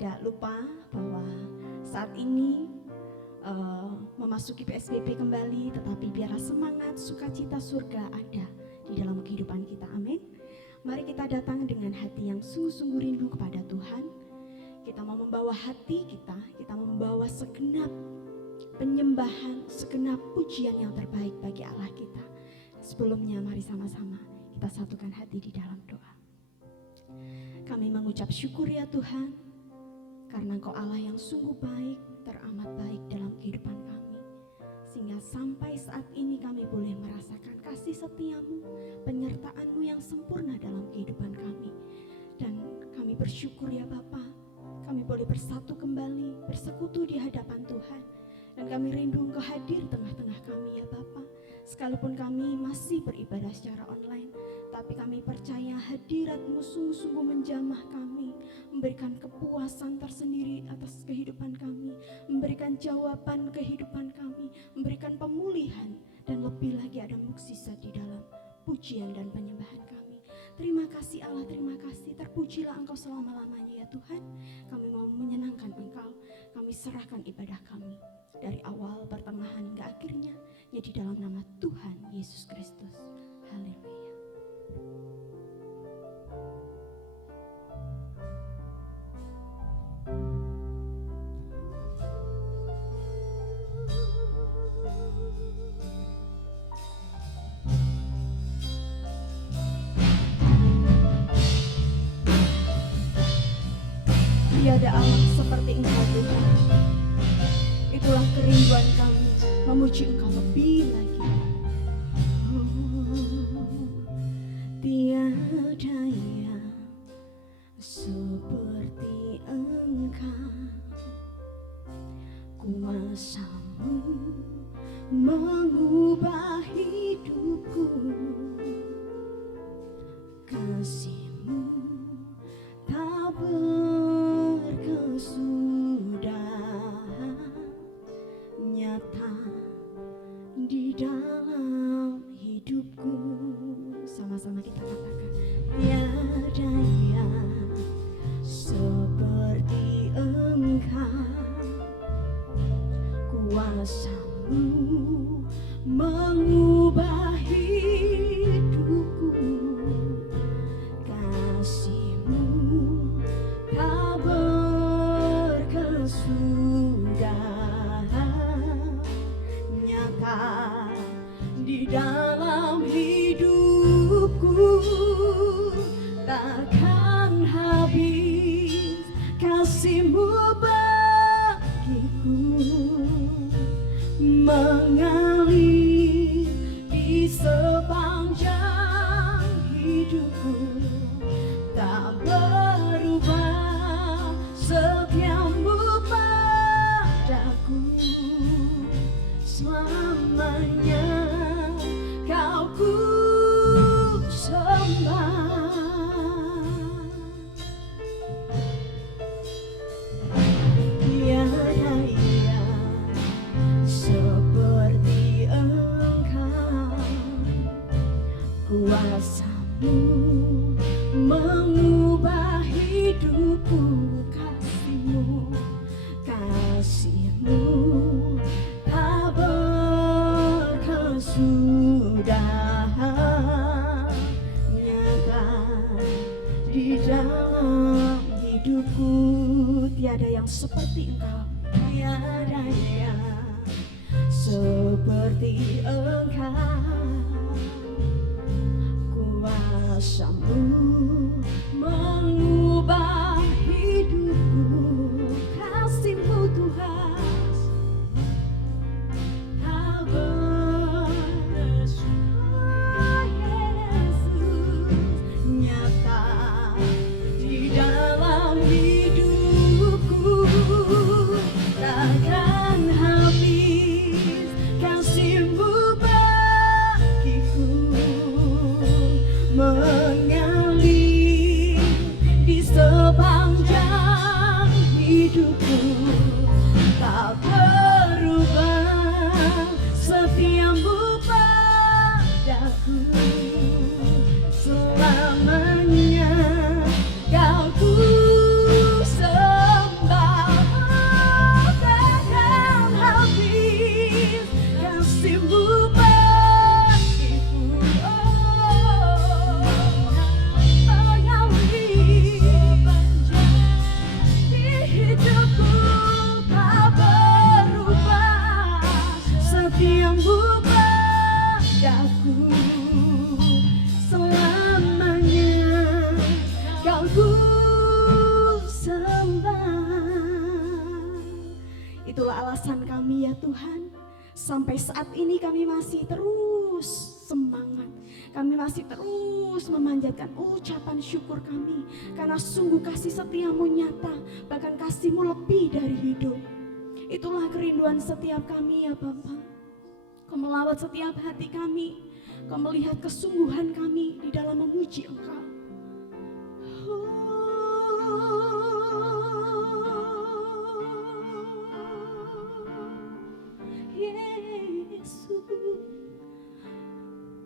tidak lupa bahwa saat ini memasuki PSBB kembali, tetapi biarlah semangat sukacita surga ada di dalam kehidupan kita. Amin. Mari kita datang dengan hati yang sungguh-sungguh rindu kepada Tuhan. Kita mau membawa hati kita mau membawa segenap penyembahan, segenap pujian yang terbaik bagi Allah kita. Sebelumnya mari sama-sama kita satukan hati di dalam doa. Kami mengucap syukur ya Tuhan, karena Engkau Allah yang sungguh baik, teramat baik dalam kehidupan kami. Sehingga sampai saat ini kami boleh merasakan kasih setia-Mu, penyertaan-Mu yang sempurna dalam kehidupan kami. Dan kami bersyukur ya Bapa, kami boleh bersatu kembali, bersekutu di hadapan Tuhan. Dan kami rindu Engkau hadir tengah-tengah kami ya Bapa. Sekalipun kami masih beribadah secara online, tapi kami percaya hadirat-Mu sungguh-sungguh menjamah kami, memberikan kepuasan tersendiri atas kehidupan kami, memberikan jawaban kehidupan kami, memberikan pemulihan, dan lebih lagi ada mukjizat di dalam pujian dan penyembahan kami. Terima kasih Allah, terima kasih. Terpujilah Engkau selama-lamanya ya Tuhan. Kami mau menyenangkan Engkau, kami serahkan ibadah kami dari awal, pertengahan, hingga akhirnya, ya di dalam nama Tuhan Yesus Kristus. Haleluya. Tiada Allah seperti Engkau Tuhan. Itulah kerinduan kami, memuji Engkau lebih lagi. Tiada yang seperti Engkau, kuasa-Mu mengubah hidupku, kasih-Mu tak berkesudahan, nyata di dalam hidupku. Sama-sama kita katakan, tiada yang seperti Engkau, kuasa-Mu mengubah hidupku, kasih-Mu tak berkesudahan, nyata di dalam hidupku. Takkan habis kasih-Mu bagiku, mengalir di sepanjang hidupku. Tak berubah setia-Mu padaku, selamanya Kau ku sembah. Tiada yang seperti Engkau, kuasa-Mu mengubah hidupku, kasih-Mu tak berkesudahan, nyata di dalam hidupku. Tiada yang seperti Engkau, tiada yang seperti Engkau, kuasa-Mu mengubah hidupku, kasih-Mu Tuhan tak berkesudahan, Yesus nyata di dalam hidupku. Takkan habis kasih-Mu bagiku, mengalir di sepanjang hidupku. Tak berubah setia-Mu padaku, selamanya Kau ku sembah. Itulah alasan kami ya Tuhan, sampai saat ini kami masih terus semangat. Kami masih terus memanjatkan ucapan syukur kami, karena sungguh kasih setiamu nyata, bahkan kasihmu lebih dari hidup. Itulah kerinduan setiap kami ya Bapa. Kau melawat setiap hati kami, Kau melihat kesungguhan kami di dalam memuji Engkau. Yesus,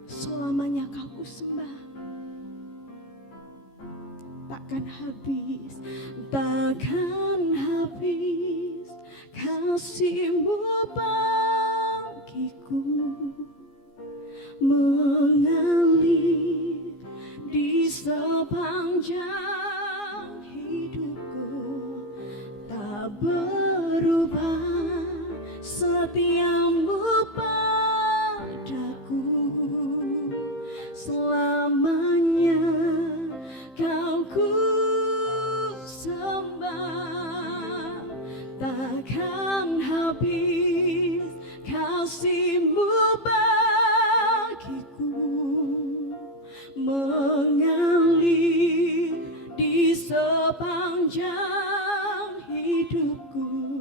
selamanya Kau kusembah, takkan habis, takkan habis kasih-Mu bagiku, mengalir di sepanjang hidupku, tak berubah setiamu padaku, selamanya Kau ku sembah, takkan habis kasih-Mu bagiku, mengalir di sepanjang hidupku,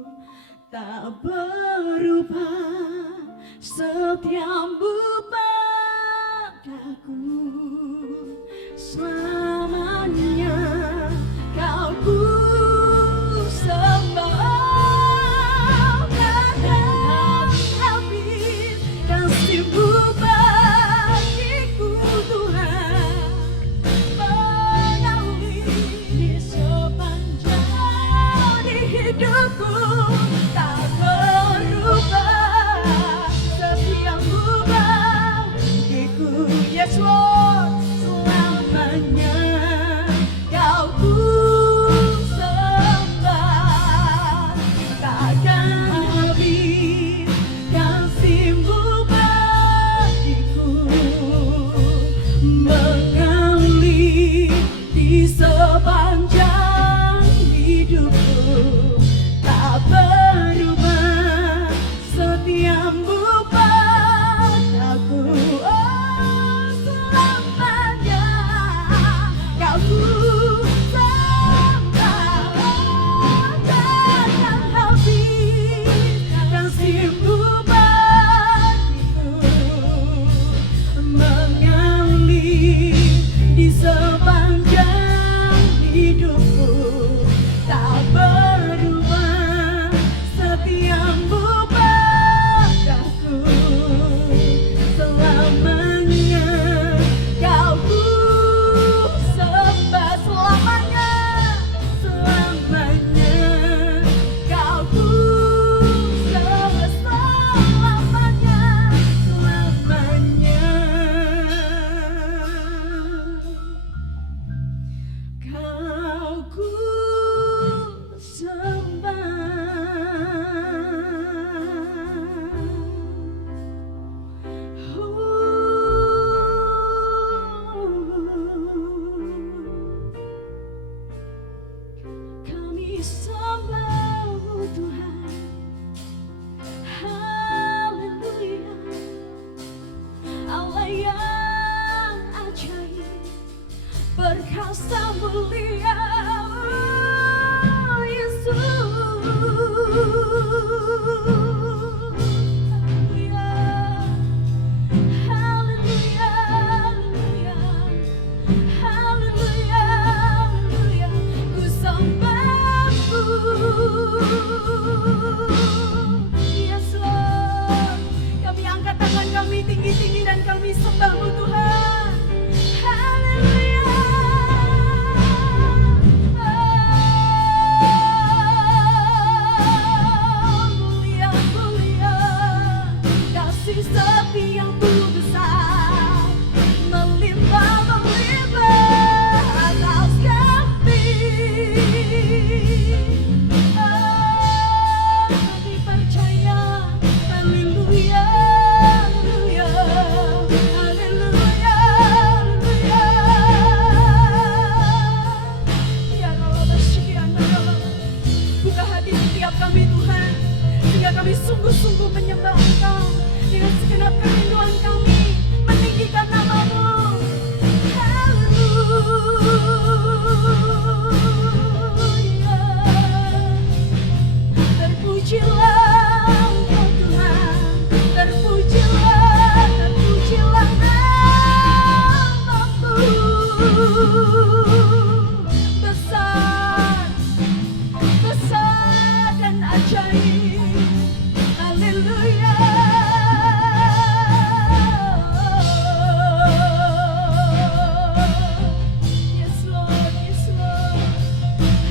tak berubah setiamu padaku, selamanya Kau ku sembah, takkan habis kasih-Mu bagiku Tuhan, mengalir di sepanjang hidupku, tak berubah setiamu bagiku. Yes Lord, selamanya Kau ku sembah, takkan habis kasih-Mu bagiku, mengalir di sepanjang hidupku, tak berubah setiamu padaku. Oh, selamanya Kau ku sembah, takkan habis kasih-Mu bagiku, mengalir di sepanjang hidupku, tak berubah setiamu padaku, selamanya Kau ku sembah, selamanya, selamanya Kau ku sembah, selamanya, selamanya Kau ku kami sembah-Mu Tuhan, haleluya. Allah yang ajaib, perkasa mulia, oh Yesus. Haleluya, haleluya, haleluya, haleluya, ku sembah-Mu sungguh-sungguh menyembah Engkau dengan segenap kerinduan kami, meninggikan nama-Mu. Haleluya. Terpujilah Engkau Tuhan, terpujilah nama-Mu. Besar, besar dan ajaib. Haleluya. Yes Lord, yes Lord.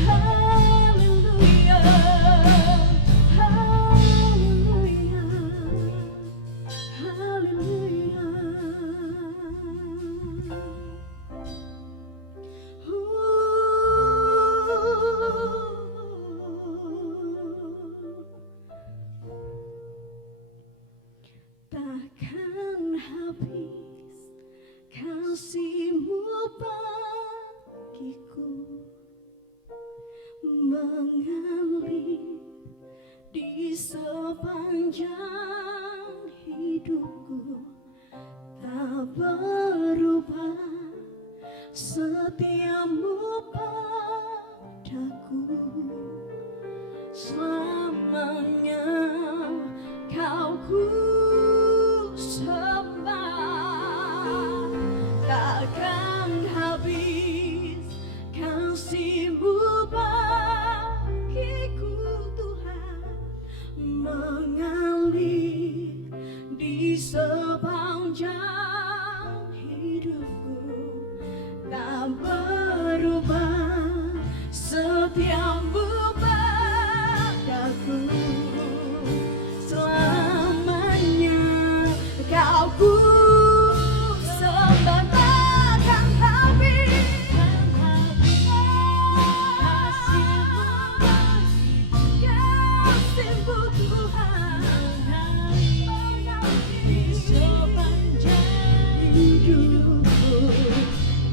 Haleluya. Haleluya. Haleluya. Takkan habis kasih-Mu bagiku, mengalir di sepanjang hidupku, tak berubah setia-Mu padaku. Selamanya Kau ku sembah, takkan habis kasih-Mu bagiku Tuhan, mengalir di sepanjang hidupku, tak berubah setia-Mu padaku. Selamanya Kau ku sembah, takkan habis kasih-Mu Tuhan, di sepanjang hidupku,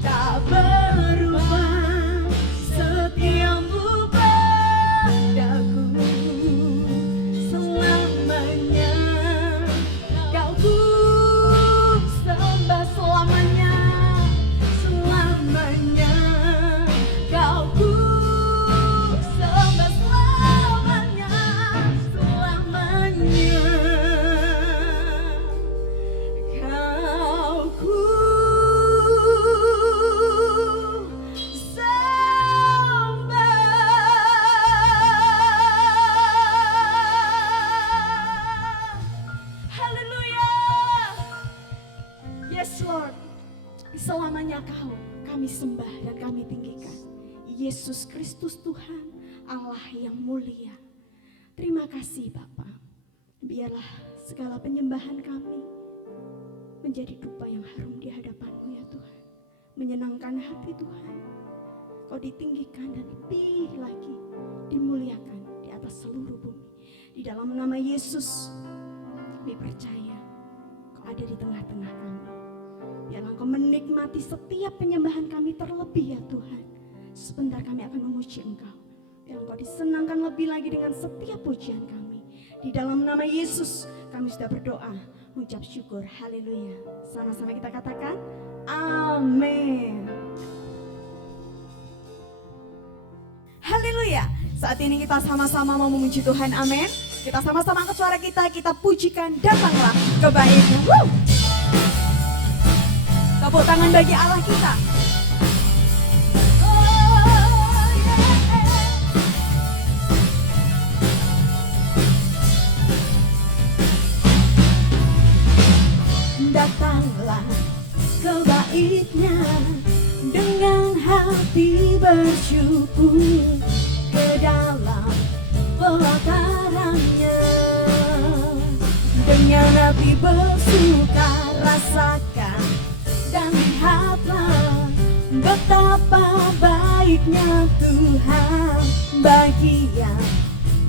tak berubah setia-Mu padaku. Selamanya Kau ku sembah, selamanya, selamanya Kau ku sembah, selamanya, selamanya Kau ku sembah. Haleluya. Yes Lord, selamanya Kau kami sembah dan kami tinggikan. Yesus Kristus Tuhan, Allah yang mulia. Terima kasih Bapa. Biarlah segala penyembahan kami menjadi dupa yang harum di hadapan-Mu ya Tuhan. Menyenangkan hati Tuhan. Kau ditinggikan dan lebih lagi dimuliakan di atas seluruh bumi. Di dalam nama Yesus kami percaya Kau ada di tengah-tengah kami. Biarlah Kau menikmati setiap penyembahan kami terlebih ya Tuhan. Sebentar kami akan memuji Engkau. Biarlah Kau disenangkan lebih lagi dengan setiap pujian kami. Di dalam nama Yesus kami sudah berdoa, mengucap syukur. Haleluya. Sama-sama kita katakan amin. Haleluya. Saat ini kita sama-sama mau memuji Tuhan. Amin. Kita sama-sama angkat suara kita pujikan, datanglah kebaikan. Tepuk tangan bagi Allah kita. Datanglah kebaiknya dengan hati bersyukur ke dalam pelatarannya. Dengan hati bersuka rasakan dan lihatlah betapa baiknya Tuhan bagi yang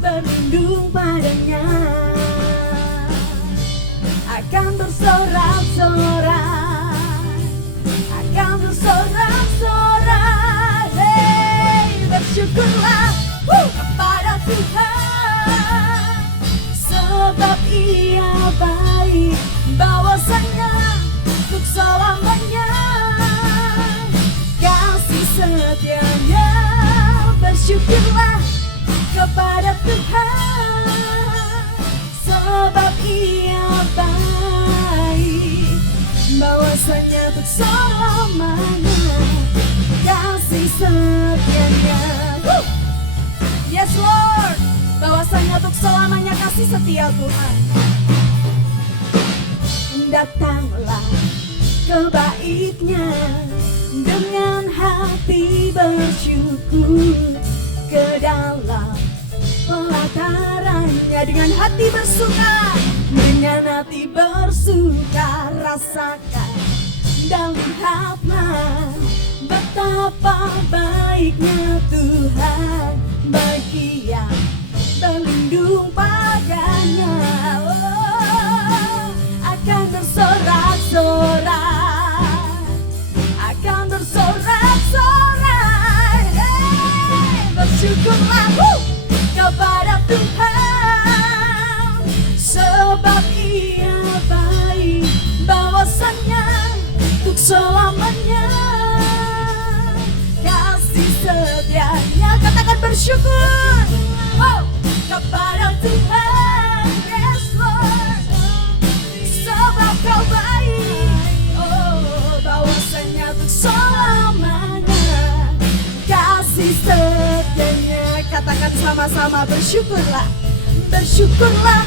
berlindung padanya. Akan bersorak-sorak, akan bersorak-sorak. Hey, bersyukurlah kepada Tuhan sebab bahwasanya untuk selamanya kasih setianya. Bersyukurlah kepada Tuhan, sebab Ia baik, bahwasanya untuk selamanya kasih setianya. Yes Lord, bahwasanya untuk selamanya kasih setia Tuhan. Datanglah kebaiknya dengan hati bersyukur ke dalam pelatarannya, dengan hati bersuka, dengan hati bersuka. Rasakan dan lihatlah betapa baiknya Tuhan bagi yang berlindung padanya. Akan bersorak-sorak, akan bersorak-sorak. Bersyukurlah kepada Tuhan, sebab Ia baik, bahwasanya untuk selamanya kasih setianya. Katakan bersyukur kepada Tuhan. Yes Lord, sebab Kau baik, bahwasanya untuk selamanya kasih setianya. Katakan sama-sama, bersyukurlah, bersyukurlah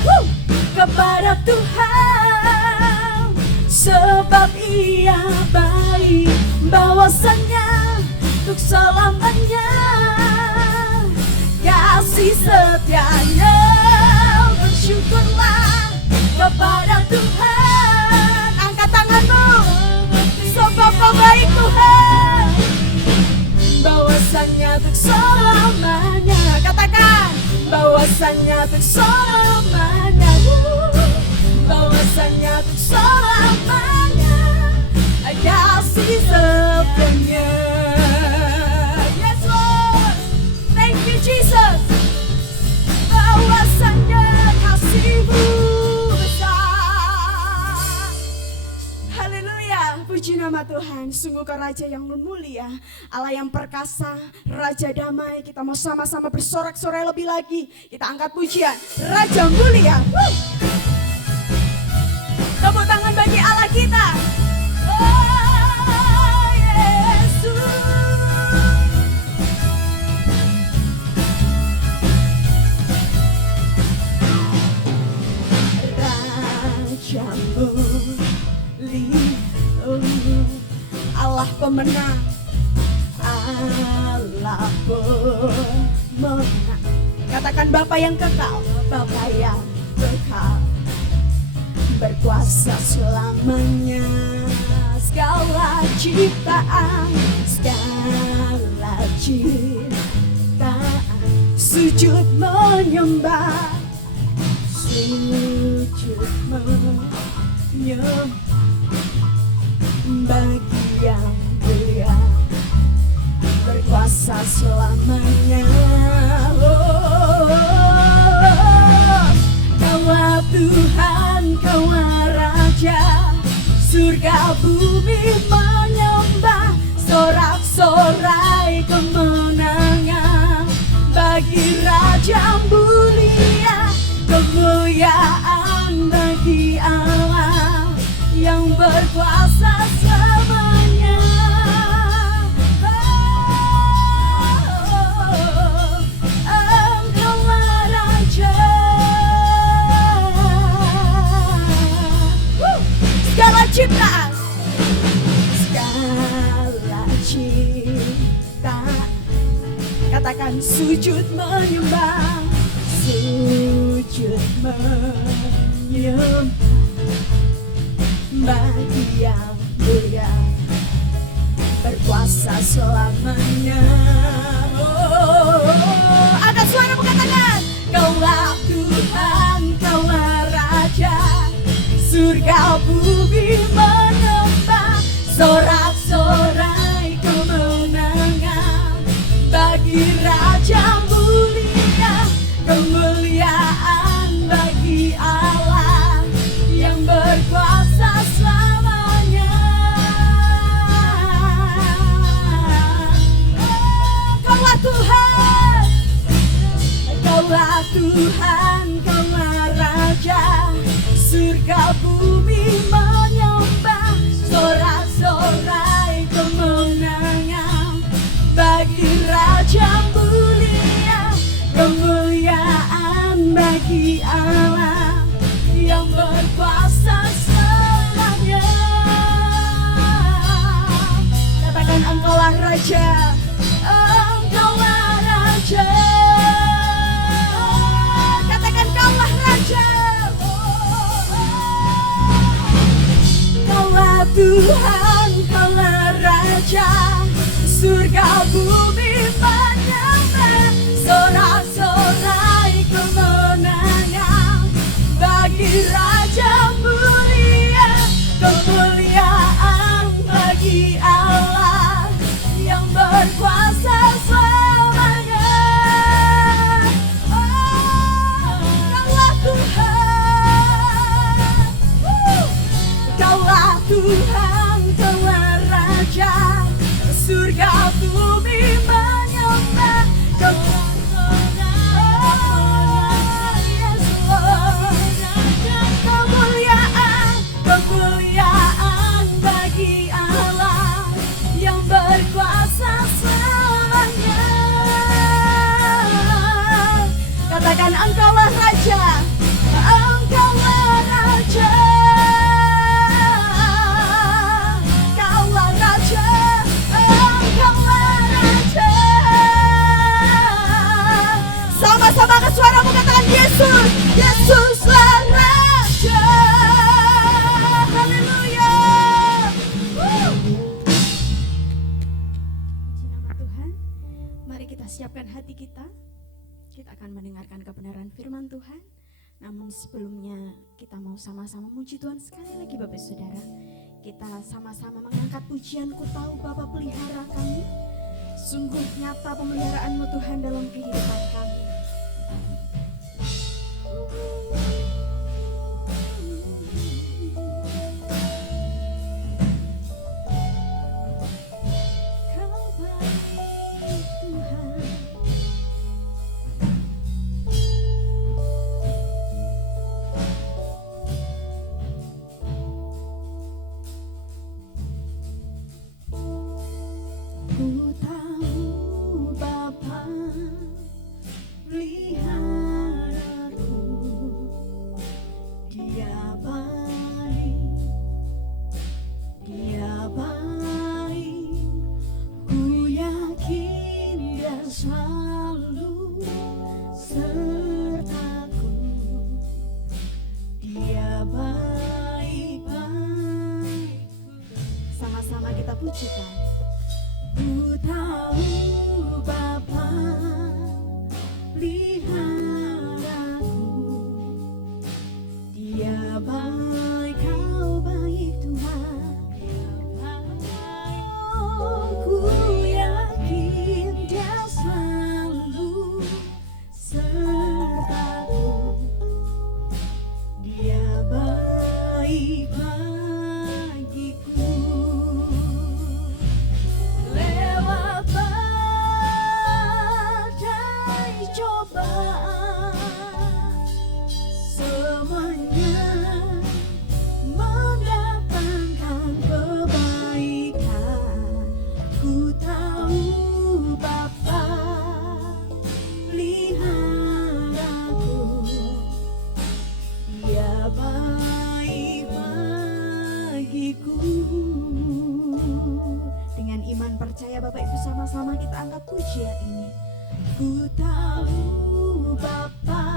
kepada Tuhan, sebab Ia baik, bahwasanya untuk selamanya kasih setianya. Bersyukurlah kepada Tuhan. Angkat tanganmu, sebab Kau baik Tuhan, bahwasanya untuk selamanya. Katakan, bahwasanya untuk selamanya, bahwasanya untuk selamanya kasih setianya. Yes Lord, thank you Jesus, bahwasanya kasih-Mu besar. Haleluya, puji nama Tuhan. Sungguh Kau Raja yang mulia, Allah yang perkasa, Raja damai. Kita mau sama-sama bersorak-sorai lebih lagi. Kita angkat pujian, Raja mulia. Tepuk tangan bagi Allah kita. Oh Yesus, Raja mulia, Allah pemenang, Allah pemenang. Katakan Bapa yang kekal, Bapa yang kekal, berkuasa selamanya. Segala ciptaan, segala ciptaan sujud menyembah, sujud menyembah bagi yang mulia, berkuasa selamanya. Kaulah Tuhan, Kaulah Raja, surga bumi menyembah, sorak-sorai kemenangan bagi Raja mulia, kemuliaan bagi Allah yang berkuasa selamanya. Engkaulah Raja. Segala ciptaan, segala ciptaan, katakan sujud menyembah, sujud menyembah bagi yang mulia, berkuasa selamanya. Angkat suara katakan, Kaulah Tuhan, Kaulah Raja, surga bumi menyembah, sorak-sorai kemenangan bagi Raja mulia, kemuliaan bagi Allah yang berkuasa Kaulah Tuhan, Kaulah Raja, surga bumi menyembah, sorak-sorai kemenangan bagi Raja mulia, kemuliaan bagi Allah yang berkuasa selamanya. Katakan Engkaulah Raja, Engkaulah Raja. Katakan Kaulah Raja. Kaulah Tuhan, Kaulah Raja, surga bumi menyembah, sorak-sorai kemenangan bagi Raja mulia, kemuliaan bagi Allah yang berkuasa selamanya. Kaulah Tuhan, Kaulah Tuhan, Kaulah Raja, surga bumi menyembah, kemuliaan bagi Allah yang berkuasa selamanya. Katakan Engkaulah Raja, Engkaulah Raja, Kaulah Raja, Engkaulah Raja. Sama-sama angkat suaramu, katakan Yesus, Yesuslah Raja. Haleluya. Puji nama Tuhan. Mari kita siapkan hati kita. Kita akan mendengarkan kebenaran firman Tuhan. Namun sebelumnya kita mau sama-sama muji Tuhan sekali lagi Bapak Saudara. Kita sama-sama mengangkat pujian, ku tahu Bapa pelihara kami. Sungguh nyata pemeliharaan-Mu Tuhan dalam kehidupan kami. Kau baik Tuhan. Ku tahu Bapa peliharaku, Dia baik, Dia baik. Ku yakin Dia selalu sertaku, Dia baik-baik. Sama-sama kita pujikan. Ku tahu Bapa peliharaku, Dia baik, Kau baik Tuhan. Oh, ku yakin Dia selalu sertaku, Dia baik bagiku. Lewat badai cobaan, semuanya mendatangkan kebaikan. Ku tahu Bapa peliharaku, Dia baik bagiku. Dengan iman percaya Bapak Ibu, sama-sama kita angkat pujian ini. Ku tahu Bapa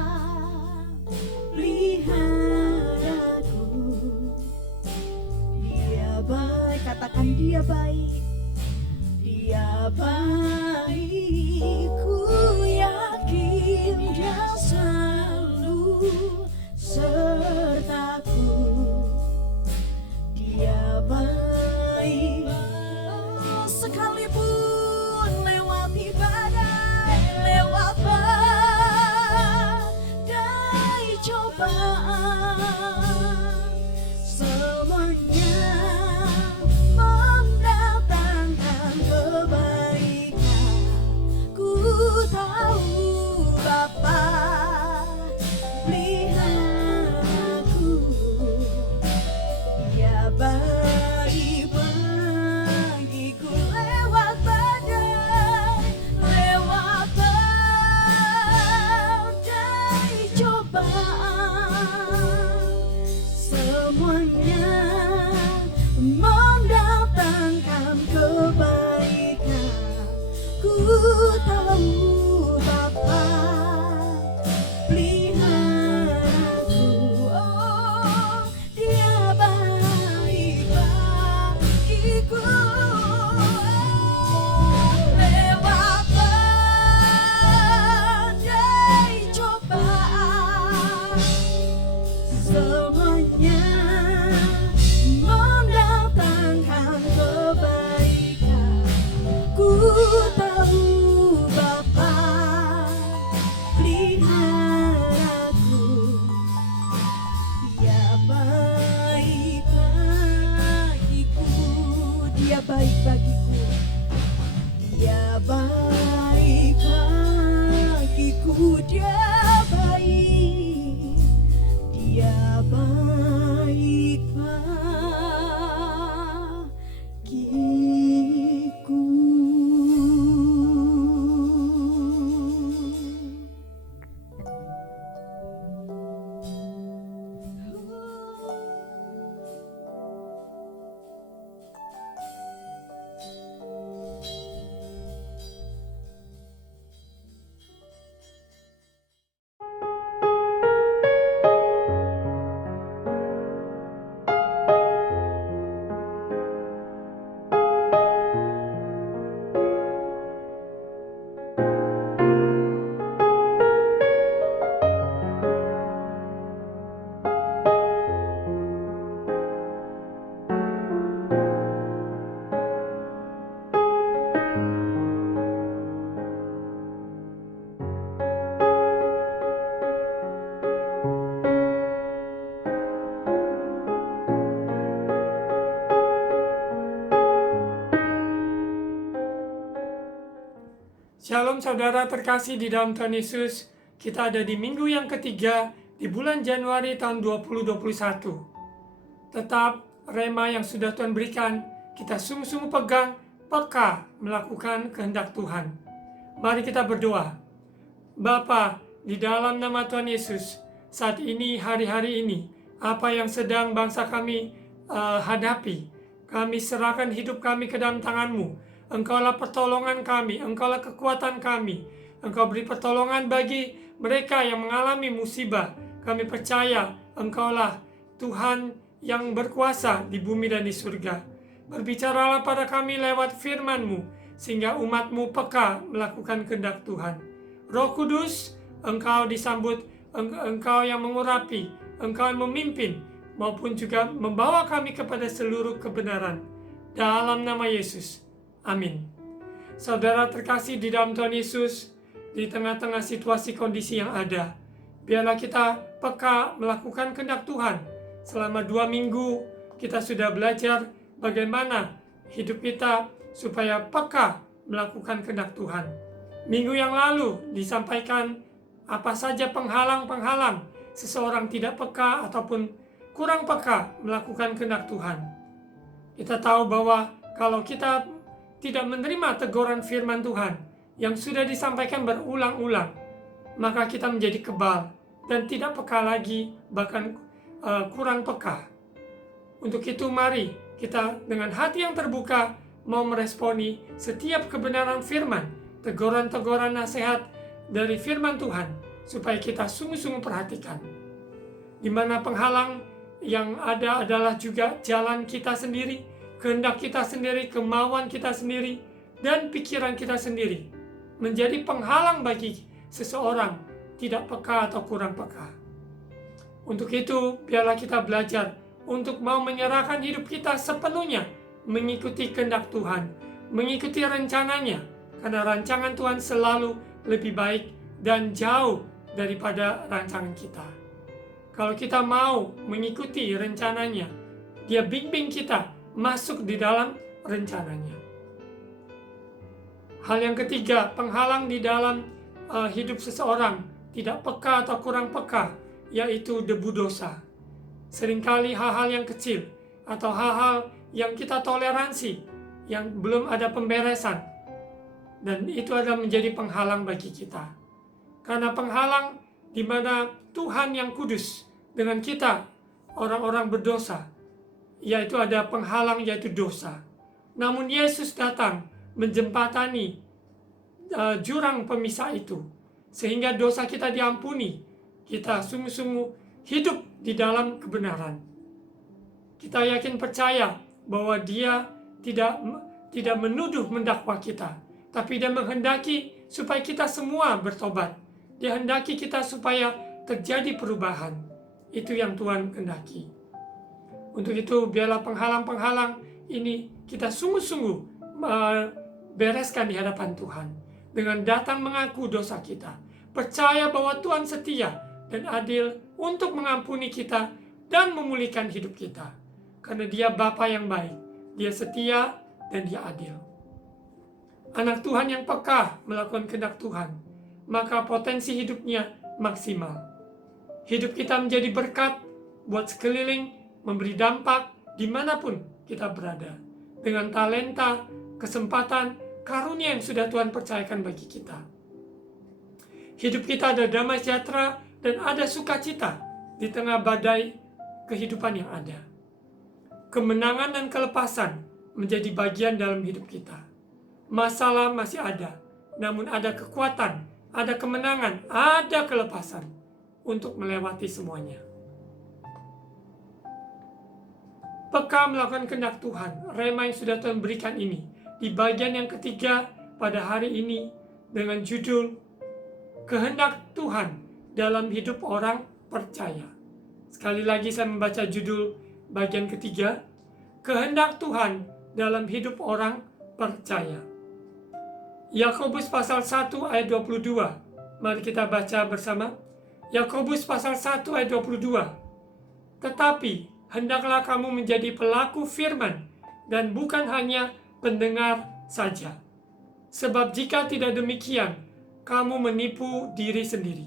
peliharaku, Dia baik. Katakan Dia baik, Dia baik. Ku yakin Dia selalu sertaku, Dia baik. Sekalipun lewati badai, lewat badai cobaan, semuanya mendatangkan kebaikan. Ku tahu Bapa Dia baik, Dia baik bagiku. Shalom saudara terkasih di dalam Tuhan Yesus. Kita ada di minggu yang ketiga di bulan Januari tahun 2021. Tetap rema yang sudah Tuhan berikan, kita sungguh-sungguh pegang, peka melakukan kehendak Tuhan. Mari kita berdoa. Bapa, di dalam nama Tuhan Yesus, saat ini, hari-hari ini, apa yang sedang bangsa kami hadapi, kami serahkan hidup kami ke dalam tangan-Mu. Engkaulah pertolongan kami, Engkaulah kekuatan kami. Engkau beri pertolongan bagi mereka yang mengalami musibah. Kami percaya Engkaulah Tuhan yang berkuasa di bumi dan di surga. Berbicaralah pada kami lewat firman-Mu, sehingga umat-Mu peka melakukan kehendak Tuhan. Roh Kudus, Engkau disambut, Engkau yang mengurapi, Engkau yang memimpin, maupun juga membawa kami kepada seluruh kebenaran. Dalam nama Yesus. Amin. Saudara terkasih di dalam Tuhan Yesus, di tengah-tengah situasi kondisi yang ada, biarlah kita peka melakukan kehendak Tuhan. Selama 2 minggu kita sudah belajar bagaimana hidup kita supaya peka melakukan kehendak Tuhan. Minggu yang lalu disampaikan apa saja penghalang-penghalang seseorang tidak peka ataupun kurang peka melakukan kehendak Tuhan. Kita tahu bahwa kalau kita tidak menerima teguran firman Tuhan yang sudah disampaikan berulang-ulang, maka kita menjadi kebal dan tidak peka lagi, bahkan kurang peka. Untuk itu mari kita dengan hati yang terbuka mau meresponi setiap kebenaran firman, teguran-teguran nasihat dari firman Tuhan, supaya kita sungguh-sungguh perhatikan. Di mana penghalang yang ada adalah juga jalan kita sendiri, kehendak kita sendiri, kemauan kita sendiri, dan pikiran kita sendiri menjadi penghalang bagi seseorang tidak peka atau kurang peka. Untuk itu, biarlah kita belajar untuk mau menyerahkan hidup kita sepenuhnya mengikuti kehendak Tuhan, mengikuti rencananya, karena rancangan Tuhan selalu lebih baik dan jauh daripada rancangan kita. Kalau kita mau mengikuti rencananya, Dia bimbing kita masuk di dalam rencananya. Hal yang ketiga, penghalang di dalam hidup seseorang tidak peka atau kurang peka, yaitu debu dosa. Seringkali hal-hal yang kecil atau hal-hal yang kita toleransi, yang belum ada pemberesan, dan itu adalah menjadi penghalang bagi kita. Karena penghalang di mana Tuhan yang kudus dengan kita, orang-orang berdosa, yaitu ada penghalang, yaitu dosa. Namun Yesus datang menjembatani jurang pemisah itu, sehingga dosa kita diampuni. Kita sungguh-sungguh hidup di dalam kebenaran. Kita yakin percaya bahwa Dia tidak menuduh mendakwa kita, tapi Dia menghendaki supaya kita semua bertobat. Dia hendaki kita supaya terjadi perubahan. Itu yang Tuhan kehendaki. Untuk itu biarlah penghalang-penghalang ini kita sungguh-sungguh bereskan di hadapan Tuhan. Dengan datang mengaku dosa kita. Percaya bahwa Tuhan setia dan adil untuk mengampuni kita dan memulihkan hidup kita. Karena Dia Bapa yang baik. Dia setia dan Dia adil. Anak Tuhan yang peka melakukan kehendak Tuhan maka potensi hidupnya maksimal. Hidup kita menjadi berkat buat sekeliling, memberi dampak dimanapun kita berada. Dengan talenta, kesempatan, karunia yang sudah Tuhan percayakan bagi kita. Hidup kita ada damai sejahtera dan ada sukacita di tengah badai kehidupan yang ada. Kemenangan dan kelepasan menjadi bagian dalam hidup kita. Masalah masih ada, namun ada kekuatan, ada kemenangan, ada kelepasan untuk melewati semuanya. Peka melakukan kehendak Tuhan, rema yang sudah Tuhan berikan ini, di bagian yang ketiga pada hari ini dengan judul Kehendak Tuhan dalam hidup orang percaya. Sekali lagi saya membaca judul bagian ketiga, Kehendak Tuhan dalam hidup orang percaya. Yakobus pasal 1 ayat 22. Mari kita baca bersama. Yakobus pasal 1 ayat 22. Tetapi hendaklah kamu menjadi pelaku firman dan bukan hanya pendengar saja. Sebab jika tidak demikian, kamu menipu diri sendiri.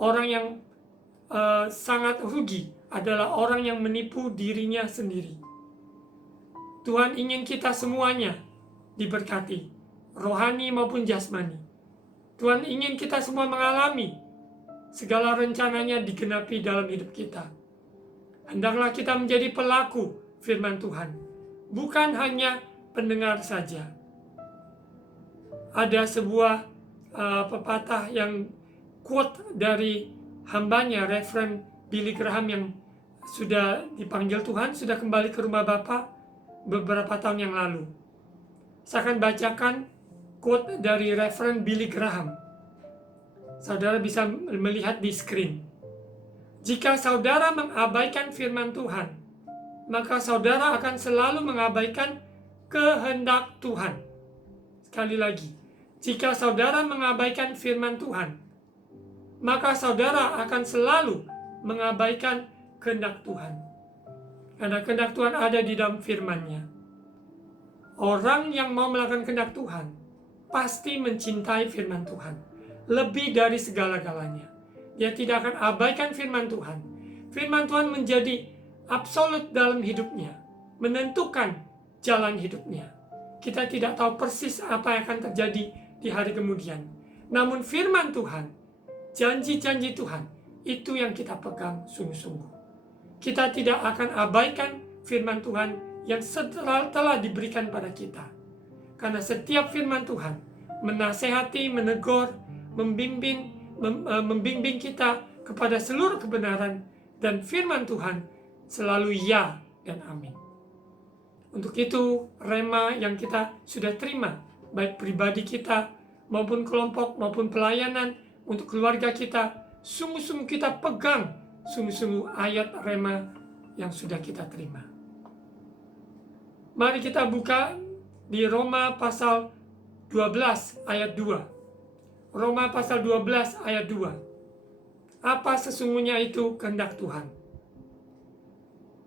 Orang yang sangat rugi adalah orang yang menipu dirinya sendiri. Tuhan ingin kita semuanya diberkati, rohani maupun jasmani. Tuhan ingin kita semua mengalami segala rencananya digenapi dalam hidup kita. Hendaklah kita menjadi pelaku firman Tuhan, bukan hanya pendengar saja. Ada sebuah pepatah yang quote dari hambanya, Reverend Billy Graham, yang sudah dipanggil Tuhan, sudah kembali ke rumah Bapa beberapa tahun yang lalu. Saya akan bacakan quote dari Reverend Billy Graham. Saudara bisa melihat di screen. Jika saudara mengabaikan firman Tuhan, maka saudara akan selalu mengabaikan kehendak Tuhan. Sekali lagi, jika saudara mengabaikan firman Tuhan, maka saudara akan selalu mengabaikan kehendak Tuhan. Karena kehendak Tuhan ada di dalam firman-Nya. Orang yang mau melakukan kehendak Tuhan pasti mencintai firman Tuhan lebih dari segala-galanya. Dia tidak akan abaikan firman Tuhan. Firman Tuhan menjadi absolut dalam hidupnya, menentukan jalan hidupnya. Kita tidak tahu persis apa yang akan terjadi di hari kemudian. Namun firman Tuhan, janji-janji Tuhan, itu yang kita pegang sungguh-sungguh. Kita tidak akan abaikan firman Tuhan yang telah diberikan pada kita. Karena setiap firman Tuhan menasehati, menegur, membimbing kita kepada seluruh kebenaran, dan firman Tuhan selalu ya dan amin. Untuk itu, rema yang kita sudah terima, baik pribadi kita maupun kelompok maupun pelayanan untuk keluarga kita, sungguh-sungguh kita pegang sungguh-sungguh ayat rema yang sudah kita terima. Mari kita buka di Roma pasal 12 ayat 2. Roma pasal 12 ayat 2. Apa sesungguhnya itu kehendak Tuhan?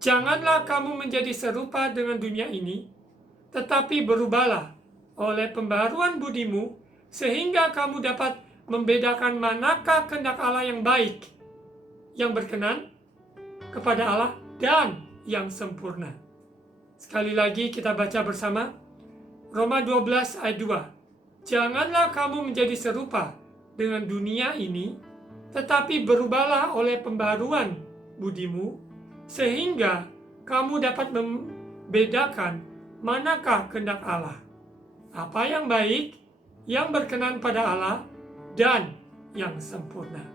Janganlah kamu menjadi serupa dengan dunia ini, tetapi berubahlah oleh pembaharuan budimu, sehingga kamu dapat membedakan manakah kehendak Allah yang baik, yang berkenan kepada Allah, dan yang sempurna. Sekali lagi kita baca bersama. Roma 12 ayat 2. Janganlah kamu menjadi serupa dengan dunia ini, tetapi berubahlah oleh pembaharuan budimu, sehingga kamu dapat membedakan manakah kehendak Allah, apa yang baik, yang berkenan pada Allah, dan yang sempurna.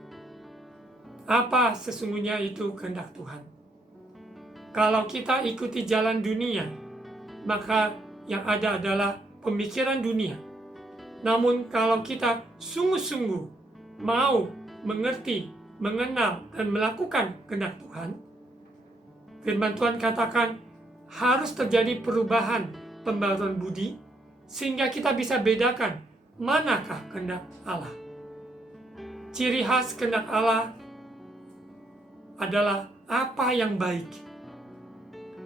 Apa sesungguhnya itu kehendak Tuhan? Kalau kita ikuti jalan dunia, maka yang ada adalah pemikiran dunia. Namun kalau kita sungguh-sungguh mau mengerti, mengenal, dan melakukan kehendak Tuhan, firman Tuhan katakan harus terjadi perubahan pembaharuan budi, sehingga kita bisa bedakan manakah kehendak Allah. Ciri khas kehendak Allah adalah apa yang baik.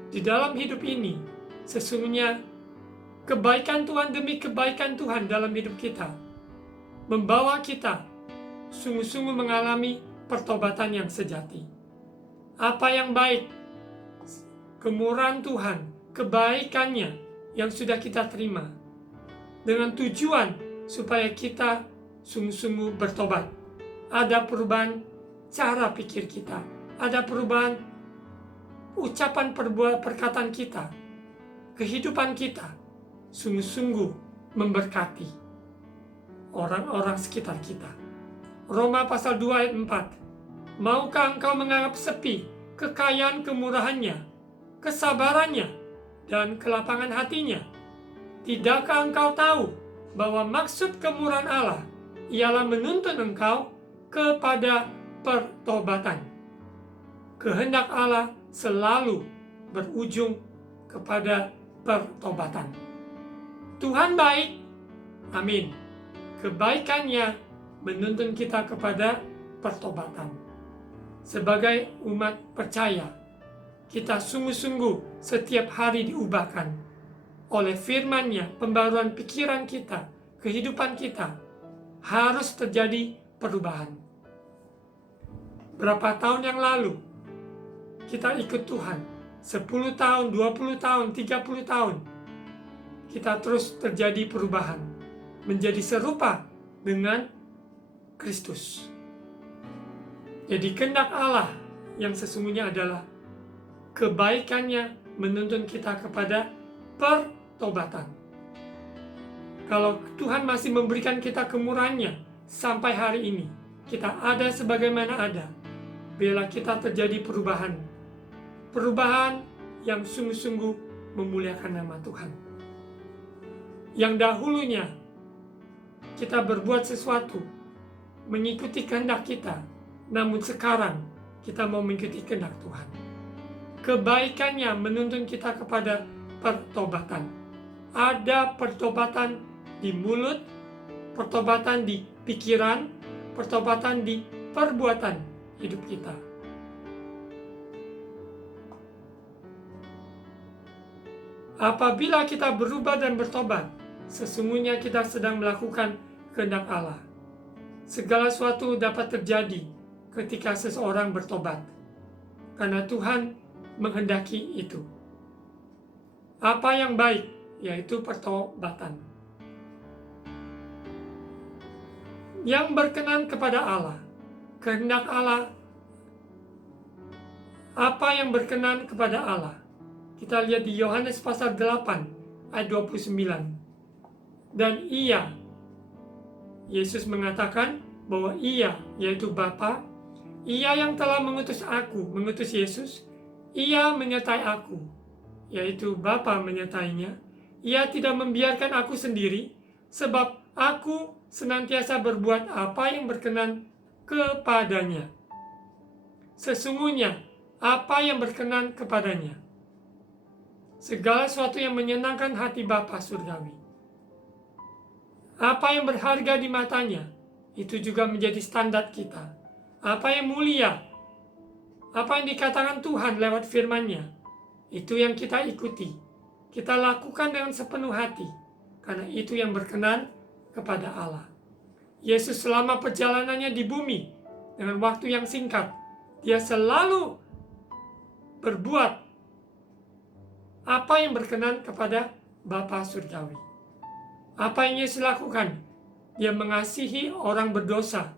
Di dalam hidup ini, sesungguhnya kebaikan Tuhan demi kebaikan Tuhan dalam hidup kita membawa kita sungguh-sungguh mengalami pertobatan yang sejati. Apa yang baik, kemurahan Tuhan, kebaikannya yang sudah kita terima, dengan tujuan supaya kita sungguh-sungguh bertobat. Ada perubahan cara pikir kita, ada perubahan ucapan perkataan kita, kehidupan kita sungguh-sungguh memberkati orang-orang sekitar kita. Roma pasal 2 ayat 4. Maukah engkau menganggap sepi kekayaan kemurahannya, kesabarannya, dan kelapangan hatinya? Tidakkah engkau tahu bahwa maksud kemurahan Allah ialah menuntun engkau kepada pertobatan? Kehendak Allah selalu berujung kepada pertobatan. Tuhan baik, amin. Kebaikannya menuntun kita kepada pertobatan. Sebagai umat percaya, kita sungguh-sungguh setiap hari diubahkan oleh firman-Nya, pembaruan pikiran kita, kehidupan kita. Harus terjadi perubahan. Berapa tahun yang lalu kita ikut Tuhan, 10 tahun, 20 tahun, 30 tahun, kita terus terjadi perubahan, menjadi serupa dengan Kristus. Jadi kehendak Allah yang sesungguhnya adalah kebaikannya menuntun kita kepada pertobatan. Kalau Tuhan masih memberikan kita kemurahannya sampai hari ini, kita ada sebagaimana ada, biarlah kita terjadi perubahan. Perubahan yang sungguh-sungguh memuliakan nama Tuhan. Yang dahulunya kita berbuat sesuatu mengikuti kehendak kita, namun sekarang kita mau mengikuti kehendak Tuhan. Kebaikannya menuntun kita kepada pertobatan. Ada pertobatan di mulut, pertobatan di pikiran, pertobatan di perbuatan hidup kita. Apabila kita berubah dan bertobat, sesungguhnya kita sedang melakukan kehendak Allah. Segala sesuatu dapat terjadi ketika seseorang bertobat, karena Tuhan menghendaki itu. Apa yang baik, yaitu pertobatan. Yang berkenan kepada Allah, kehendak Allah. Apa yang berkenan kepada Allah? Kita lihat di Yohanes pasal 8 ayat 29. Dan Yesus mengatakan bahwa Ia, yaitu Bapa, Ia yang telah mengutus aku, mengutus Yesus, Ia menyertai aku, yaitu Bapa menyertainya. Ia tidak membiarkan aku sendiri, sebab aku senantiasa berbuat apa yang berkenan kepadanya. Sesungguhnya, apa yang berkenan kepadanya? Segala sesuatu yang menyenangkan hati Bapa surgawi. Apa yang berharga di matanya, itu juga menjadi standar kita. Apa yang mulia, apa yang dikatakan Tuhan lewat firman-Nya, itu yang kita ikuti. Kita lakukan dengan sepenuh hati, karena itu yang berkenan kepada Allah. Yesus selama perjalanannya di bumi, dengan waktu yang singkat, Dia selalu berbuat apa yang berkenan kepada Bapa surgawi. Apa yang Yesus lakukan? Dia mengasihi orang berdosa.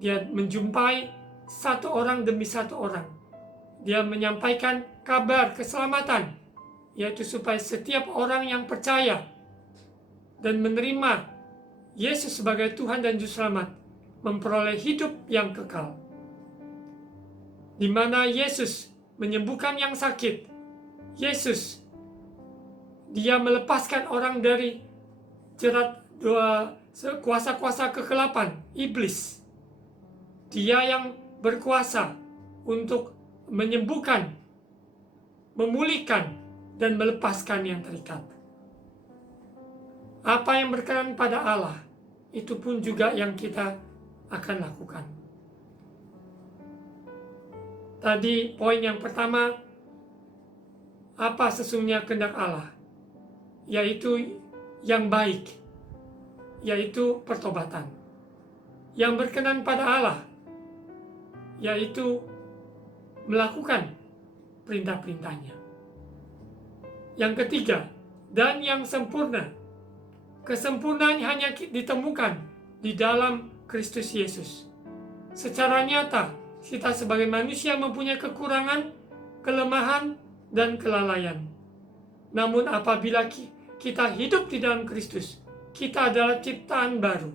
Dia menjumpai satu orang demi satu orang. Dia menyampaikan kabar keselamatan, yaitu supaya setiap orang yang percaya dan menerima Yesus sebagai Tuhan dan Juru Selamat memperoleh hidup yang kekal. Di mana Yesus menyembuhkan yang sakit. Yesus, Dia melepaskan orang dari jerat kuasa-kuasa kegelapan, iblis. Dia yang berkuasa untuk menyembuhkan, memulihkan, dan melepaskan yang terikat. Apa yang berkenan pada Allah, itu pun juga yang kita akan lakukan. Tadi poin yang pertama, apa sesungguhnya kehendak Allah? Yaitu yang baik, yaitu pertobatan. Yang berkenan pada Allah, yaitu melakukan perintah-perintahnya. Yang ketiga, dan yang sempurna. Kesempurnaan hanya ditemukan di dalam Kristus Yesus. Secara nyata, kita sebagai manusia mempunyai kekurangan, kelemahan, dan kelalaian. Namun apabila kita hidup di dalam Kristus, kita adalah ciptaan baru.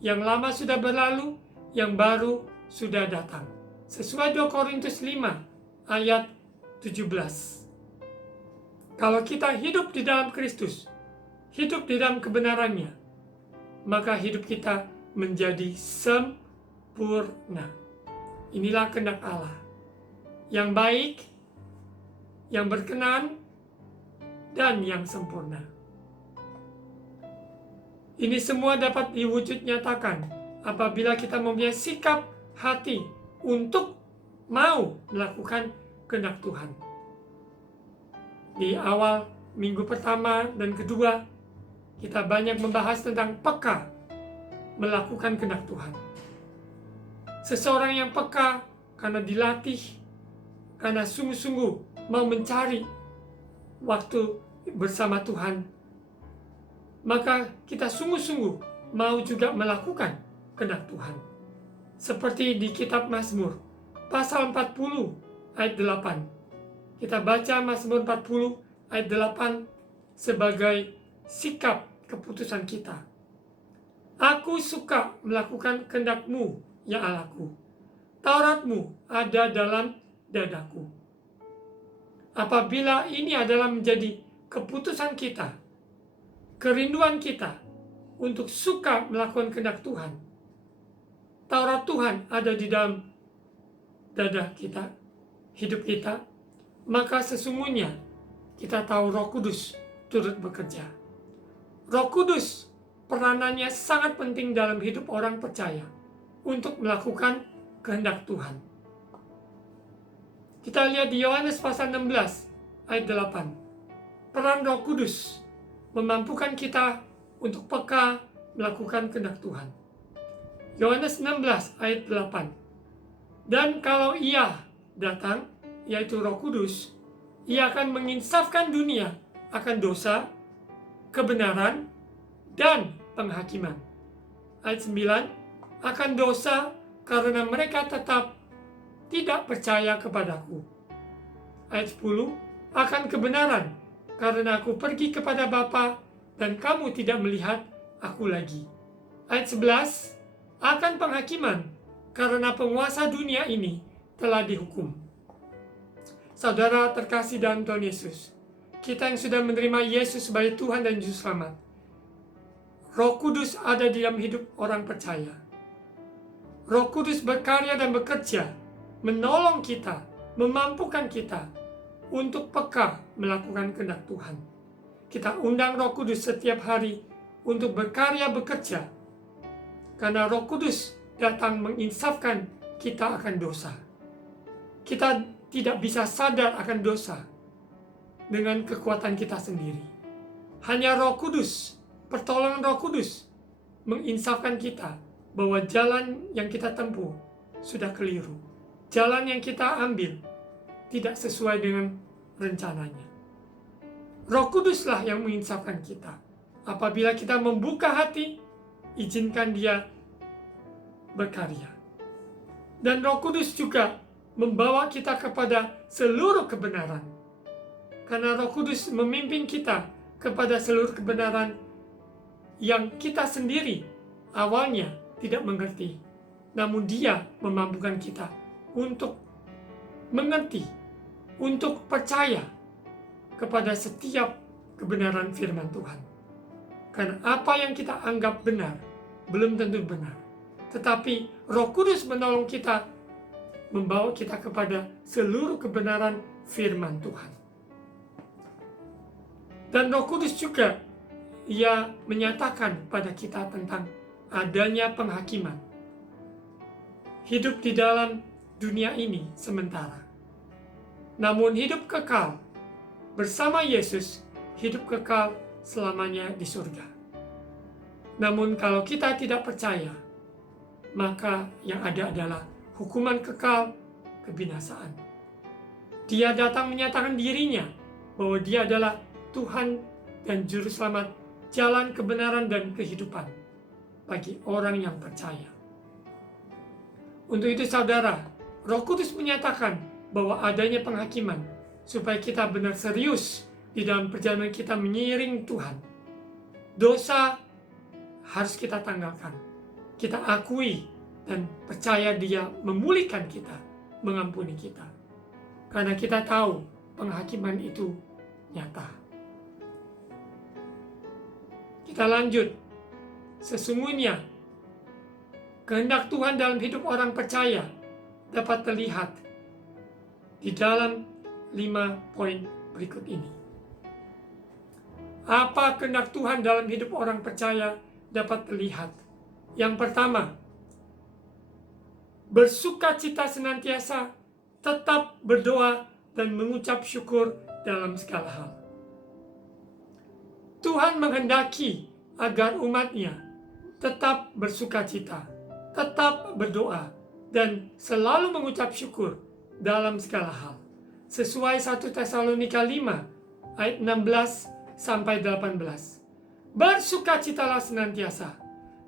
Yang lama sudah berlalu, yang baru sudah datang. Sesuai 2 Korintus 5 ayat 17. Kalau kita hidup di dalam Kristus, hidup di dalam kebenarannya, maka hidup kita menjadi sempurna. Inilah kehendak Allah, yang baik, yang berkenan, dan yang sempurna. Ini semua dapat diwujud nyatakan apabila kita mempunyai sikap hati untuk mau melakukan kehendak Tuhan. Di awal minggu pertama dan kedua, kita banyak membahas tentang peka melakukan kehendak Tuhan. Seseorang yang peka karena dilatih, karena sungguh-sungguh mau mencari waktu bersama Tuhan, maka kita sungguh-sungguh mau juga melakukan kehendak Tuhan. Seperti di kitab Mazmur, pasal 40 ayat 8. Kita baca Mazmur 40 ayat 8 sebagai sikap keputusan kita. Aku suka melakukan kehendak-Mu, ya Allahku. Taurat-Mu ada dalam dadaku. Apabila ini adalah menjadi keputusan kita, kerinduan kita untuk suka melakukan kehendak Tuhan, Taurat Tuhan ada di dalam dada kita, hidup kita, maka sesungguhnya kita tahu Roh Kudus turut bekerja. Roh Kudus peranannya sangat penting dalam hidup orang percaya untuk melakukan kehendak Tuhan. Kita lihat di Yohanes pasal 16 ayat 8. Peran Roh Kudus memampukan kita untuk peka melakukan kehendak Tuhan. Yohanes 16 ayat 8. Dan kalau Ia datang, yaitu Roh Kudus, Ia akan menginsafkan dunia akan dosa, kebenaran, dan penghakiman. Ayat 9, akan dosa karena mereka tetap tidak percaya kepadaku. Ayat 10, akan kebenaran karena aku pergi kepada Bapa dan kamu tidak melihat aku lagi. Ayat 11, akan penghakiman karena penguasa dunia ini telah dihukum. Saudara terkasih dalam Tuhan Yesus, kita yang sudah menerima Yesus sebagai Tuhan dan Juru Selamat, Roh Kudus ada di dalam hidup orang percaya. Roh Kudus berkarya dan bekerja, menolong kita, memampukan kita untuk peka melakukan kehendak Tuhan. Kita undang Roh Kudus setiap hari untuk berkarya bekerja, karena Roh Kudus datang menginsafkan kita akan dosa. Kita tidak bisa sadar akan dosa dengan kekuatan kita sendiri. Hanya Roh Kudus, pertolongan Roh Kudus menginsafkan kita bahwa jalan yang kita tempuh sudah keliru. Jalan yang kita ambil tidak sesuai dengan rencananya. Roh Kuduslah yang menginsafkan kita. Apabila kita membuka hati, izinkan Dia berkarya. Dan Roh Kudus juga membawa kita kepada seluruh kebenaran. Karena Roh Kudus memimpin kita kepada seluruh kebenaran yang kita sendiri awalnya tidak mengerti. Namun Dia memampukan kita untuk mengerti, untuk percaya kepada setiap kebenaran firman Tuhan. Karena apa yang kita anggap benar, belum tentu benar. Tetapi Roh Kudus menolong kita, membawa kita kepada seluruh kebenaran firman Tuhan. Dan Roh Kudus juga, Ia menyatakan pada kita tentang adanya penghakiman. Hidup di dalam dunia ini sementara. Namun hidup kekal bersama Yesus, hidup kekal selamanya di surga. Namun kalau kita tidak percaya, maka yang ada adalah hukuman kekal, kebinasaan. Dia datang menyatakan dirinya bahwa dia adalah Tuhan dan Juru Selamat, jalan kebenaran dan kehidupan bagi orang yang percaya. Untuk itu saudara, Roh Kudus menyatakan bahwa adanya penghakiman supaya kita benar serius di dalam perjalanan kita menyiring Tuhan. Dosa harus kita tanggalkan, kita akui dan percaya Dia memulihkan kita, mengampuni kita. Karena kita tahu penghakiman itu nyata. Kita lanjut. Sesungguhnya kehendak Tuhan dalam hidup orang percaya dapat terlihat di dalam 5 poin berikut ini. Apa kehendak Tuhan dalam hidup orang percaya dapat terlihat? Yang pertama, bersukacita senantiasa, tetap berdoa dan mengucap syukur dalam segala hal. Tuhan menghendaki agar umatnya tetap bersukacita, tetap berdoa, dan selalu mengucap syukur dalam segala hal. Sesuai 1 Tesalonika 5 ayat 16 sampai 18. Bersukacitalah senantiasa,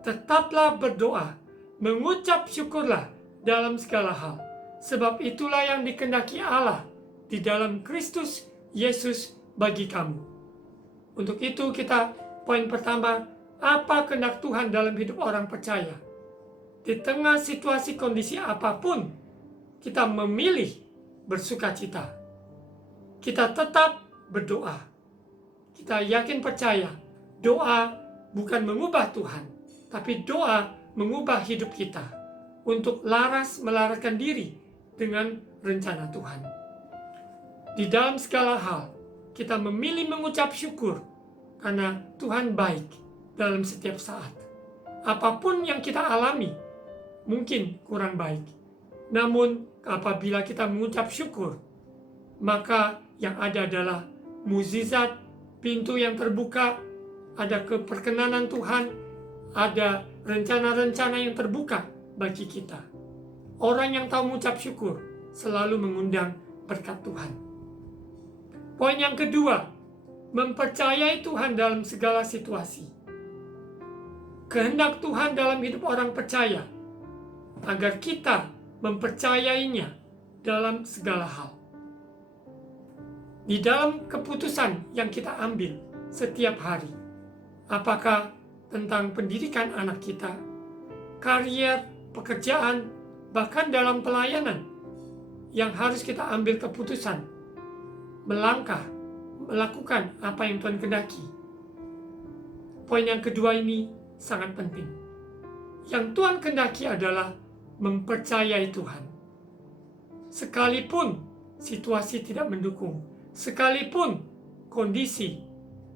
tetaplah berdoa, mengucap syukurlah dalam segala hal. Sebab itulah yang dikehendaki Allah di dalam Kristus Yesus bagi kamu. Untuk itu kita poin pertama, apa kehendak Tuhan dalam hidup orang percaya? Di tengah situasi kondisi apapun, kita memilih bersukacita. Kita tetap berdoa. Kita yakin percaya, doa bukan mengubah Tuhan, tapi doa mengubah hidup kita untuk melaraskan diri dengan rencana Tuhan. Di dalam segala hal, kita memilih mengucap syukur karena Tuhan baik dalam setiap saat. Apapun yang kita alami, mungkin kurang baik. Namun, apabila kita mengucap syukur, maka yang ada adalah mukjizat, pintu yang terbuka, ada keperkenanan Tuhan, ada rencana-rencana yang terbuka bagi kita. Orang yang tahu mengucap syukur selalu mengundang berkat Tuhan. Poin yang kedua, mempercayai Tuhan dalam segala situasi. Kehendak Tuhan dalam hidup orang percaya agar kita mempercayainya dalam segala hal. Di dalam keputusan yang kita ambil setiap hari, apakah tentang pendidikan anak kita, karier, pekerjaan, bahkan dalam pelayanan yang harus kita ambil keputusan, melangkah, melakukan apa yang Tuhan kehendaki. Poin yang kedua ini sangat penting. Yang Tuhan kehendaki adalah mempercayai Tuhan. Sekalipun situasi tidak mendukung, sekalipun kondisi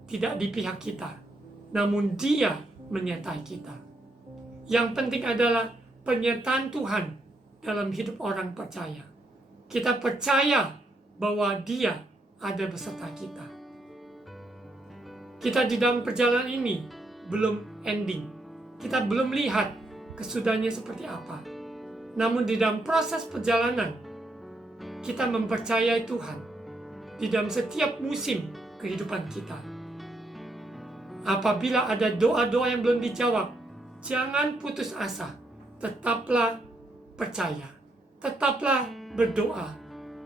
tidak di pihak kita, namun Dia menyertai kita. Yang penting adalah penyertaan Tuhan dalam hidup orang percaya. Kita percaya bahwa Dia ada beserta kita. Kita di dalam perjalanan ini belum ending. Kita belum lihat kesudahannya seperti apa. Namun di dalam proses perjalanan, kita mempercayai Tuhan di dalam setiap musim kehidupan kita. Apabila ada doa-doa yang belum dijawab, jangan putus asa. Tetaplah percaya. Tetaplah berdoa.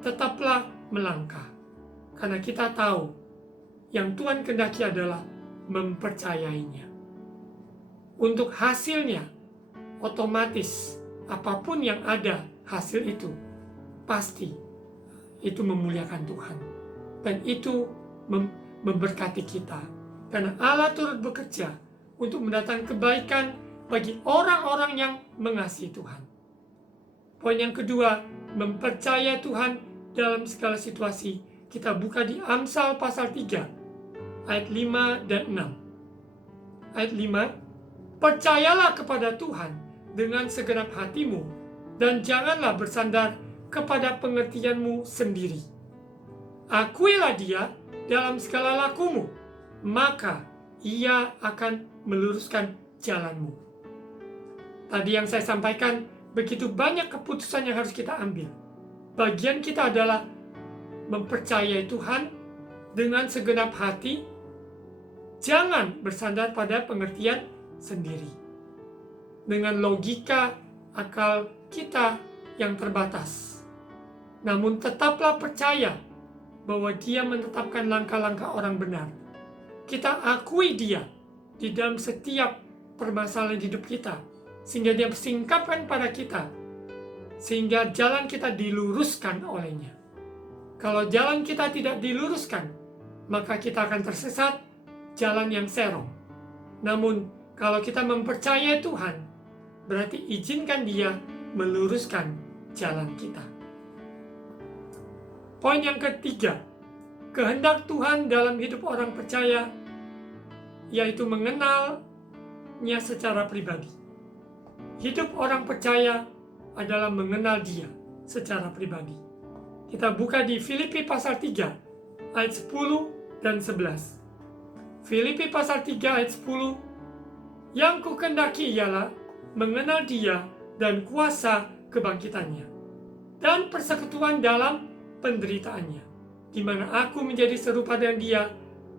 Tetaplah melangkah. Karena kita tahu yang Tuhan kehendaki adalah mempercayainya. Untuk hasilnya, otomatis apapun yang ada hasil itu, pasti itu memuliakan Tuhan. Dan itu memberkati kita. Karena Allah turut bekerja untuk mendatangkan kebaikan bagi orang-orang yang mengasihi Tuhan. Poin yang kedua, mempercayai Tuhan dalam segala situasi. Kita buka di Amsal pasal 3, ayat 5 dan 6. Ayat 5, percayalah kepada Tuhan dengan segenap hatimu, dan janganlah bersandar kepada pengertianmu sendiri. Akuilah Dia dalam segala lakumu, maka Ia akan meluruskan jalanmu. Tadi yang saya sampaikan, begitu banyak keputusan yang harus kita ambil. Bagian kita adalah mempercayai Tuhan dengan segenap hati, jangan bersandar pada pengertian sendiri. Dengan logika akal kita yang terbatas. Namun tetaplah percaya bahwa Dia menetapkan langkah-langkah orang benar. Kita akui Dia di dalam setiap permasalahan hidup kita, sehingga Dia singkapkan pada kita, sehingga jalan kita diluruskan olehnya. Kalau jalan kita tidak diluruskan, maka kita akan tersesat jalan yang serong. Namun, kalau kita mempercayai Tuhan, berarti izinkan Dia meluruskan jalan kita. Poin yang ketiga, kehendak Tuhan dalam hidup orang percaya, yaitu mengenalnya secara pribadi. Hidup orang percaya adalah mengenal Dia secara pribadi. Kita buka di Filipi pasal 3 ayat 10 dan 11. Filipi pasal 3 ayat 10, yang kukendaki ialah mengenal Dia dan kuasa kebangkitannya, dan persekutuan dalam penderitaannya, di mana aku menjadi serupa dengan Dia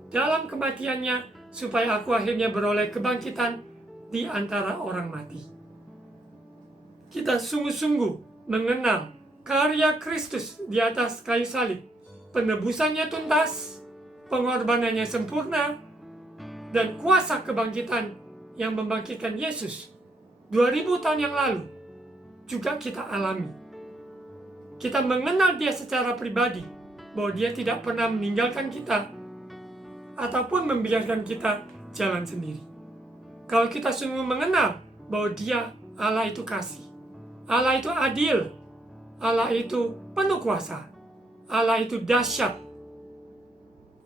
dalam kematiannya, supaya aku akhirnya beroleh kebangkitan di antara orang mati. Kita sungguh-sungguh mengenal karya Kristus di atas kayu salib. Penebusannya tuntas, pengorbanannya sempurna, dan kuasa kebangkitan yang membangkitkan Yesus 2000 tahun yang lalu juga kita alami. Kita mengenal Dia secara pribadi, bahwa Dia tidak pernah meninggalkan kita ataupun membiarkan kita jalan sendiri. Kalau kita sungguh mengenal bahwa Dia, Allah itu kasih, Allah itu adil, Allah itu penuh kuasa, Allah itu dahsyat,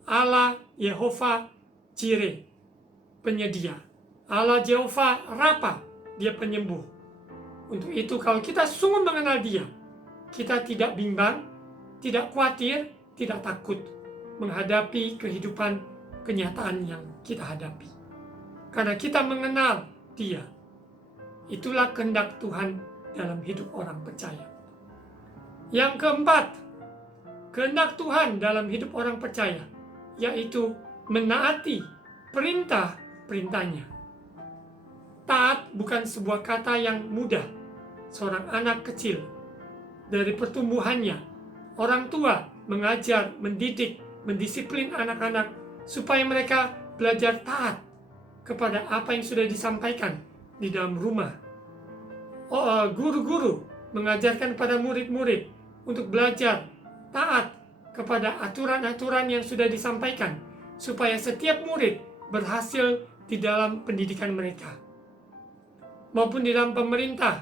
Allah Yehova Jireh, penyedia, Allah Yehova Rafa, Dia penyembuh. Untuk itu kalau kita sungguh mengenal Dia, kita tidak bimbang, tidak khawatir, tidak takut menghadapi kehidupan kenyataan yang kita hadapi. Karena kita mengenal Dia. Itulah kehendak Tuhan dalam hidup orang percaya. Yang keempat, kehendak Tuhan dalam hidup orang percaya, yaitu menaati perintah-perintahnya. Taat bukan sebuah kata yang mudah. Seorang anak kecil, dari pertumbuhannya, orang tua mengajar, mendidik, mendisiplin anak-anak supaya mereka belajar taat kepada apa yang sudah disampaikan di dalam rumah. Guru-guru mengajarkan pada murid-murid untuk belajar taat kepada aturan-aturan yang sudah disampaikan supaya setiap murid berhasil di dalam pendidikan mereka. Maupun di dalam pemerintah,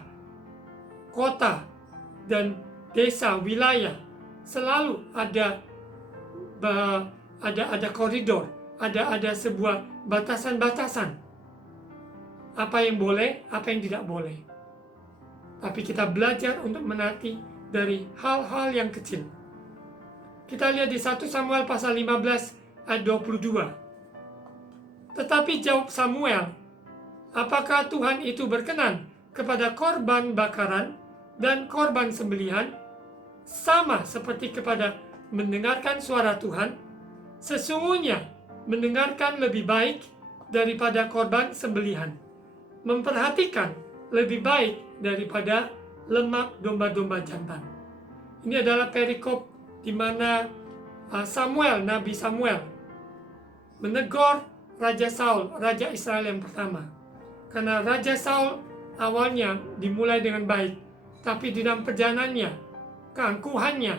kota, dan desa, wilayah, selalu ada koridor, ada sebuah batasan-batasan. Apa yang boleh, apa yang tidak boleh. Tapi kita belajar untuk menaati dari hal-hal yang kecil. Kita lihat di 1 Samuel pasal 15 ayat 22. Tetapi jawab Samuel, apakah Tuhan itu berkenan kepada korban bakaran dan korban sembelihan, sama seperti kepada mendengarkan suara Tuhan? Sesungguhnya mendengarkan lebih baik daripada korban sembelihan, memperhatikan lebih baik daripada lemak domba-domba jantan. Ini adalah perikop di mana Nabi Samuel menegur Raja Saul, Raja Israel yang pertama. Karena Raja Saul awalnya dimulai dengan baik, tapi di dalam perjalanannya, keangkuhannya,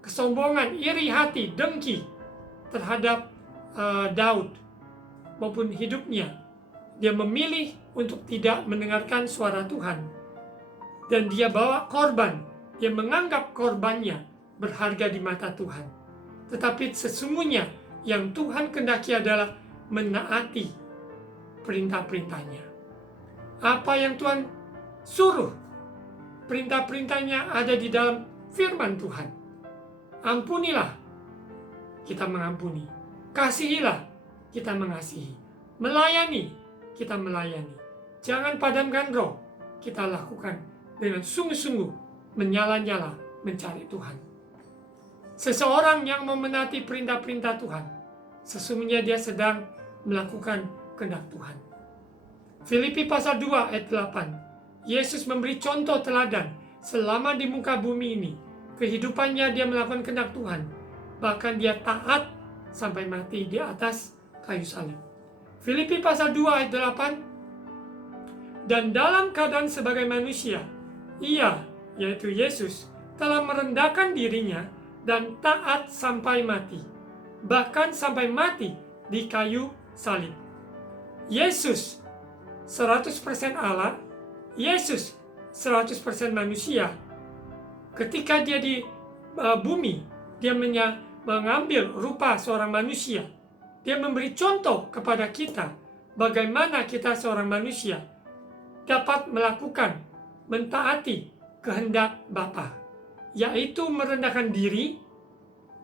kesombongan, iri hati, dengki terhadap Daud maupun hidupnya, dia memilih untuk tidak mendengarkan suara Tuhan. Dan dia bawa korban, dia menganggap korbannya berharga di mata Tuhan. Tetapi sesungguhnya yang Tuhan kehendaki adalah menaati perintah-perintahnya. Apa yang Tuhan suruh, perintah-perintahnya ada di dalam firman Tuhan. Ampunilah, kita mengampuni. Kasihilah, kita mengasihi. Melayani, kita melayani. Jangan padamkan roh, kita lakukan dengan sungguh-sungguh menyala-nyala mencari Tuhan. Seseorang yang memenuhi perintah-perintah Tuhan, sesungguhnya dia sedang melakukan kehendak Tuhan. Filipi pasal 2 ayat 8. Yesus memberi contoh teladan selama di muka bumi ini. Kehidupannya dia melakukan kehendak Tuhan. Bahkan dia taat sampai mati di atas kayu salib. Filipi pasal 2 ayat 8. Dan dalam keadaan sebagai manusia, ia, yaitu Yesus, telah merendahkan dirinya dan taat sampai mati. Bahkan sampai mati di kayu salib. Yesus 100% Allah, Yesus 100% manusia. Ketika dia di bumi, dia mengambil rupa seorang manusia. Dia memberi contoh kepada kita bagaimana kita seorang manusia dapat melakukan, mentaati kehendak Bapa, yaitu merendahkan diri,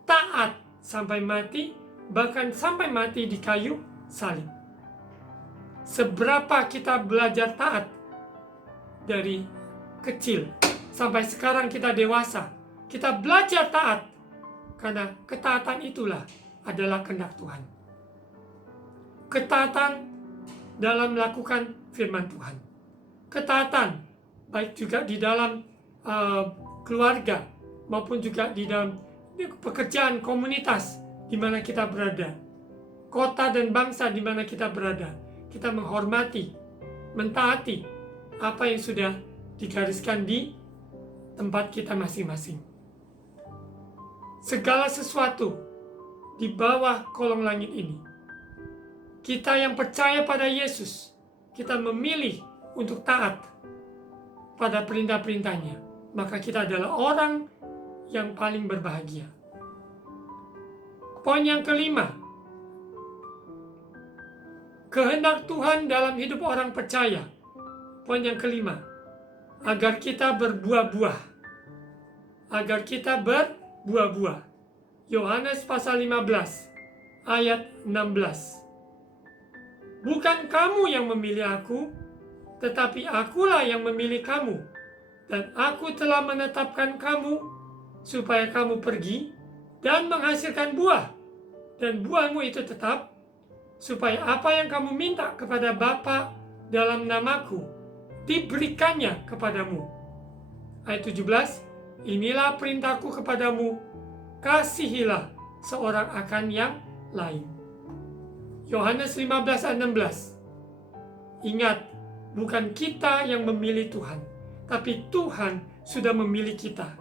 taat sampai mati, bahkan sampai mati di kayu salib. Seberapa kita belajar taat dari kecil sampai sekarang kita dewasa, kita belajar taat karena ketaatan itulah adalah kehendak Tuhan. Ketaatan dalam melakukan firman Tuhan. Ketaatan baik juga di dalam keluarga maupun juga di dalam pekerjaan komunitas di mana kita berada. Kota dan bangsa di mana kita berada. Kita menghormati, mentaati apa yang sudah digariskan di tempat kita masing-masing. Segala sesuatu di bawah kolong langit ini, kita yang percaya pada Yesus, kita memilih untuk taat pada perintah-perintahnya, maka kita adalah orang yang paling berbahagia. Poin yang kelima, kehendak Tuhan dalam hidup orang percaya. Poin yang kelima, agar kita berbuah-buah. Agar kita berbuah-buah. Yohanes pasal 15 ayat 16. Bukan kamu yang memilih aku, tetapi akulah yang memilih kamu. Dan aku telah menetapkan kamu supaya kamu pergi dan menghasilkan buah. Dan buahmu itu tetap, supaya apa yang kamu minta kepada Bapa dalam namaku, diberikannya kepadamu. Ayat 17, inilah perintahku kepadamu, kasihilah seorang akan yang lain. Yohanes 15 ayat 16. Ingat, bukan kita yang memilih Tuhan, tapi Tuhan sudah memilih kita.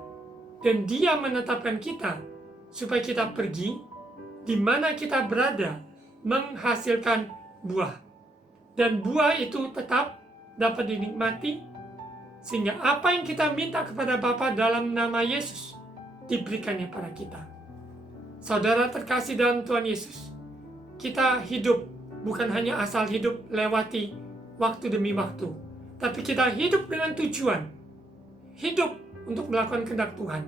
Dan Dia menetapkan kita supaya kita pergi di mana kita berada, menghasilkan buah. Dan buah itu tetap dapat dinikmati, sehingga apa yang kita minta kepada Bapa dalam nama Yesus diberikannya pada kita. Saudara terkasih dalam Tuhan Yesus, kita hidup bukan hanya asal hidup lewati waktu demi waktu, tapi kita hidup dengan tujuan, hidup untuk melakukan kehendak Tuhan,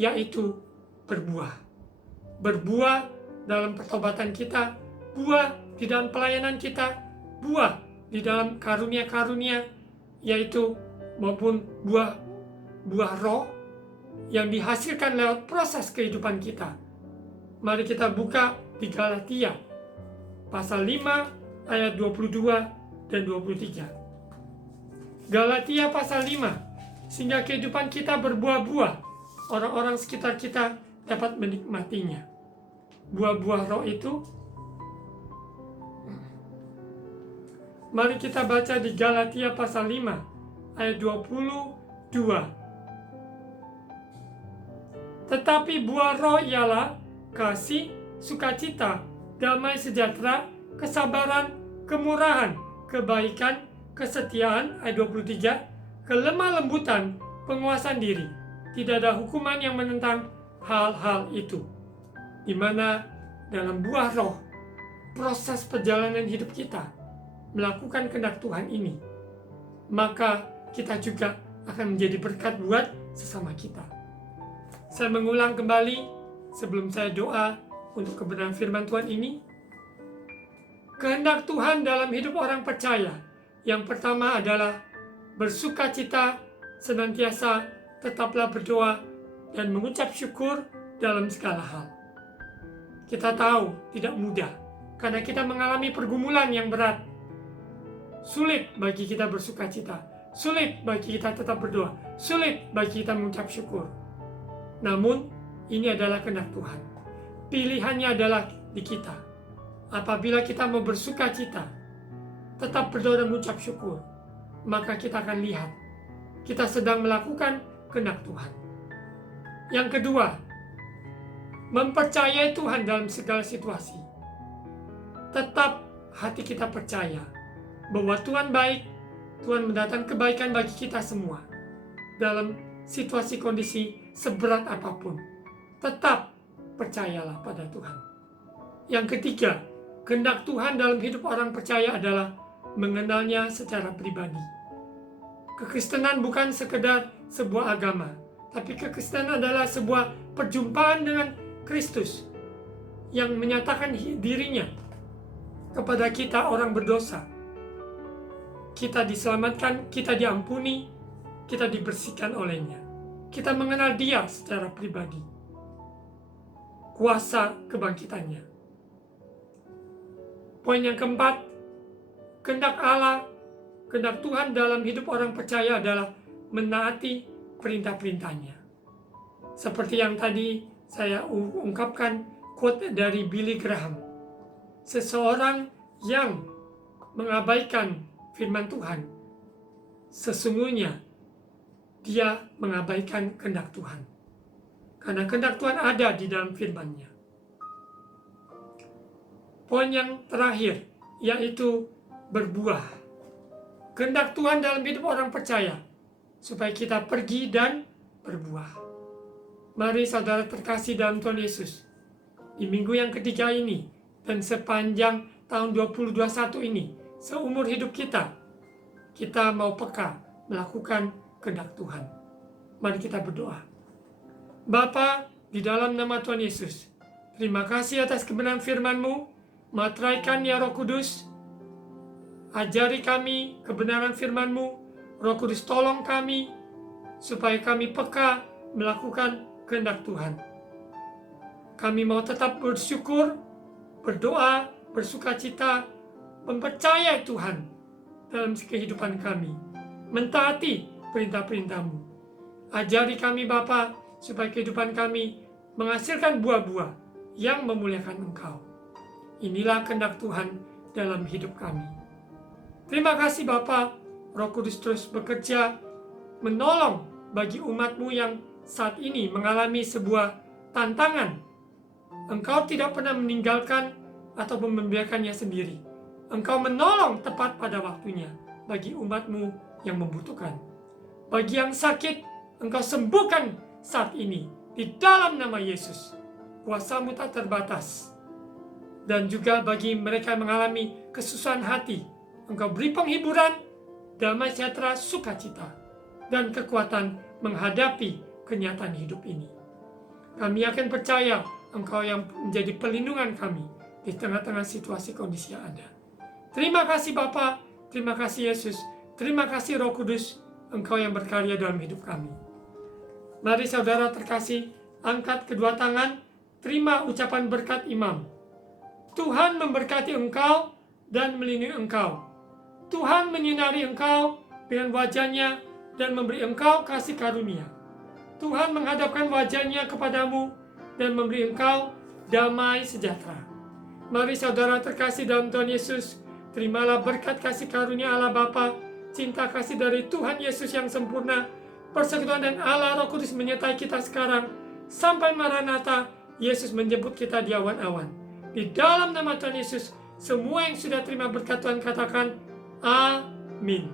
yaitu berbuah. Berbuah dalam pertobatan kita, buah di dalam pelayanan kita, buah di dalam karunia-karunia, yaitu maupun buah roh yang dihasilkan lewat proses kehidupan kita. Mari kita buka di Galatia pasal 5 ayat 22 dan 23. Galatia pasal 5, sehingga kehidupan kita berbuah-buah, orang-orang sekitar kita dapat menikmatinya. Buah-buah roh itu, mari kita baca di Galatia pasal 5 ayat 22. Tetapi buah roh ialah kasih, sukacita, damai sejahtera, kesabaran, kemurahan, kebaikan, kesetiaan, ayat 23, kelemah lembutan, penguasaan diri. Tidak ada hukuman yang menentang hal-hal itu. Di mana dalam buah roh, proses perjalanan hidup kita melakukan kehendak Tuhan ini, maka kita juga akan menjadi berkat buat sesama kita. Saya mengulang kembali sebelum saya doa untuk kebenaran firman Tuhan ini. kehendak Tuhan dalam hidup orang percaya, yang pertama adalah bersukacita, senantiasa tetaplah berdoa dan mengucap syukur dalam segala hal. Kita tahu tidak mudah, karena kita mengalami pergumulan yang berat. Sulit bagi kita bersukacita, sulit bagi kita tetap berdoa, sulit bagi kita mengucap syukur. Namun, ini adalah kehendak Tuhan. Pilihannya adalah di kita. Apabila kita mau bersukacita, tetap berdoa dan mengucap syukur, maka kita akan lihat kita sedang melakukan kehendak Tuhan. Yang kedua, mempercayai Tuhan dalam segala situasi. Tetap hati kita percaya bahwa Tuhan baik, Tuhan mendatangkan kebaikan bagi kita semua. Dalam situasi kondisi seberat apapun, tetap percayalah pada Tuhan. Yang ketiga, kehendak Tuhan dalam hidup orang percaya adalah mengenalnya secara pribadi. Kekristenan bukan sekedar sebuah agama, tapi kekristenan adalah sebuah perjumpaan dengan Kristus yang menyatakan dirinya kepada kita orang berdosa. Kita diselamatkan, kita diampuni, kita dibersihkan olehnya. Kita mengenal Dia secara pribadi. Kuasa kebangkitannya. Poin yang keempat, kehendak Allah, kehendak Tuhan dalam hidup orang percaya adalah menaati perintah-perintahnya. Seperti yang tadi saya ungkapkan quote dari Billy Graham. Seseorang yang mengabaikan firman Tuhan, sesungguhnya dia mengabaikan kehendak Tuhan. Karena kehendak Tuhan ada di dalam firman-Nya. Poin yang terakhir, yaitu berbuah. Kehendak Tuhan dalam hidup orang percaya, supaya kita pergi dan berbuah. Mari saudara terkasih dalam Tuhan Yesus, di minggu yang ketiga ini, dan sepanjang tahun 2021 ini, seumur hidup kita mau peka melakukan kehendak Tuhan. Mari kita berdoa. Bapa, di dalam nama Tuhan Yesus, terima kasih atas kebenaran firman-Mu. Materaikan ya Roh Kudus, ajari kami kebenaran firman-Mu. Roh Kudus tolong kami, supaya kami peka melakukan kehendak Tuhan. Kami mau tetap bersyukur, berdoa, bersukacita, mempercayai Tuhan dalam kehidupan kami, mentaati perintah-perintah-Mu. Ajari kami Bapa, supaya kehidupan kami menghasilkan buah-buah yang memuliakan Engkau. Inilah kehendak Tuhan dalam hidup kami. Terima kasih Bapa, Roh Kudus terus bekerja, menolong bagi umat-Mu yang saat ini mengalami sebuah tantangan. Engkau tidak pernah meninggalkan atau membiarkannya sendiri. Engkau menolong tepat pada waktunya bagi umat-Mu yang membutuhkan. Bagi yang sakit, Engkau sembuhkan saat ini di dalam nama Yesus. Kuasa-Mu tak terbatas. Dan juga bagi mereka yang mengalami kesusahan hati, Engkau beri penghiburan, damai sejahtera, sukacita, dan kekuatan menghadapi kenyataan hidup ini. Kami akan percaya Engkau yang menjadi perlindungan kami di tengah-tengah situasi kondisi yang ada. Terima kasih Bapa, terima kasih Yesus, terima kasih Roh Kudus, Engkau yang berkarya dalam hidup kami. Mari saudara terkasih, angkat kedua tangan, terima ucapan berkat imam. Tuhan memberkati engkau dan melindungi engkau. Tuhan menyinari engkau dengan wajah-Nya dan memberi engkau kasih karunia. Tuhan menghadapkan wajah-Nya kepadamu dan memberi engkau damai sejahtera. Mari saudara terkasih dalam Tuhan Yesus, terimalah berkat kasih karunia Allah Bapa, cinta kasih dari Tuhan Yesus yang sempurna, persekutuan dan Allah Roh Kudus menyertai kita sekarang, sampai Maranatha, Yesus menjemput kita di awan-awan. Di dalam nama Tuhan Yesus, semua yang sudah terima berkat Tuhan katakan, Amin.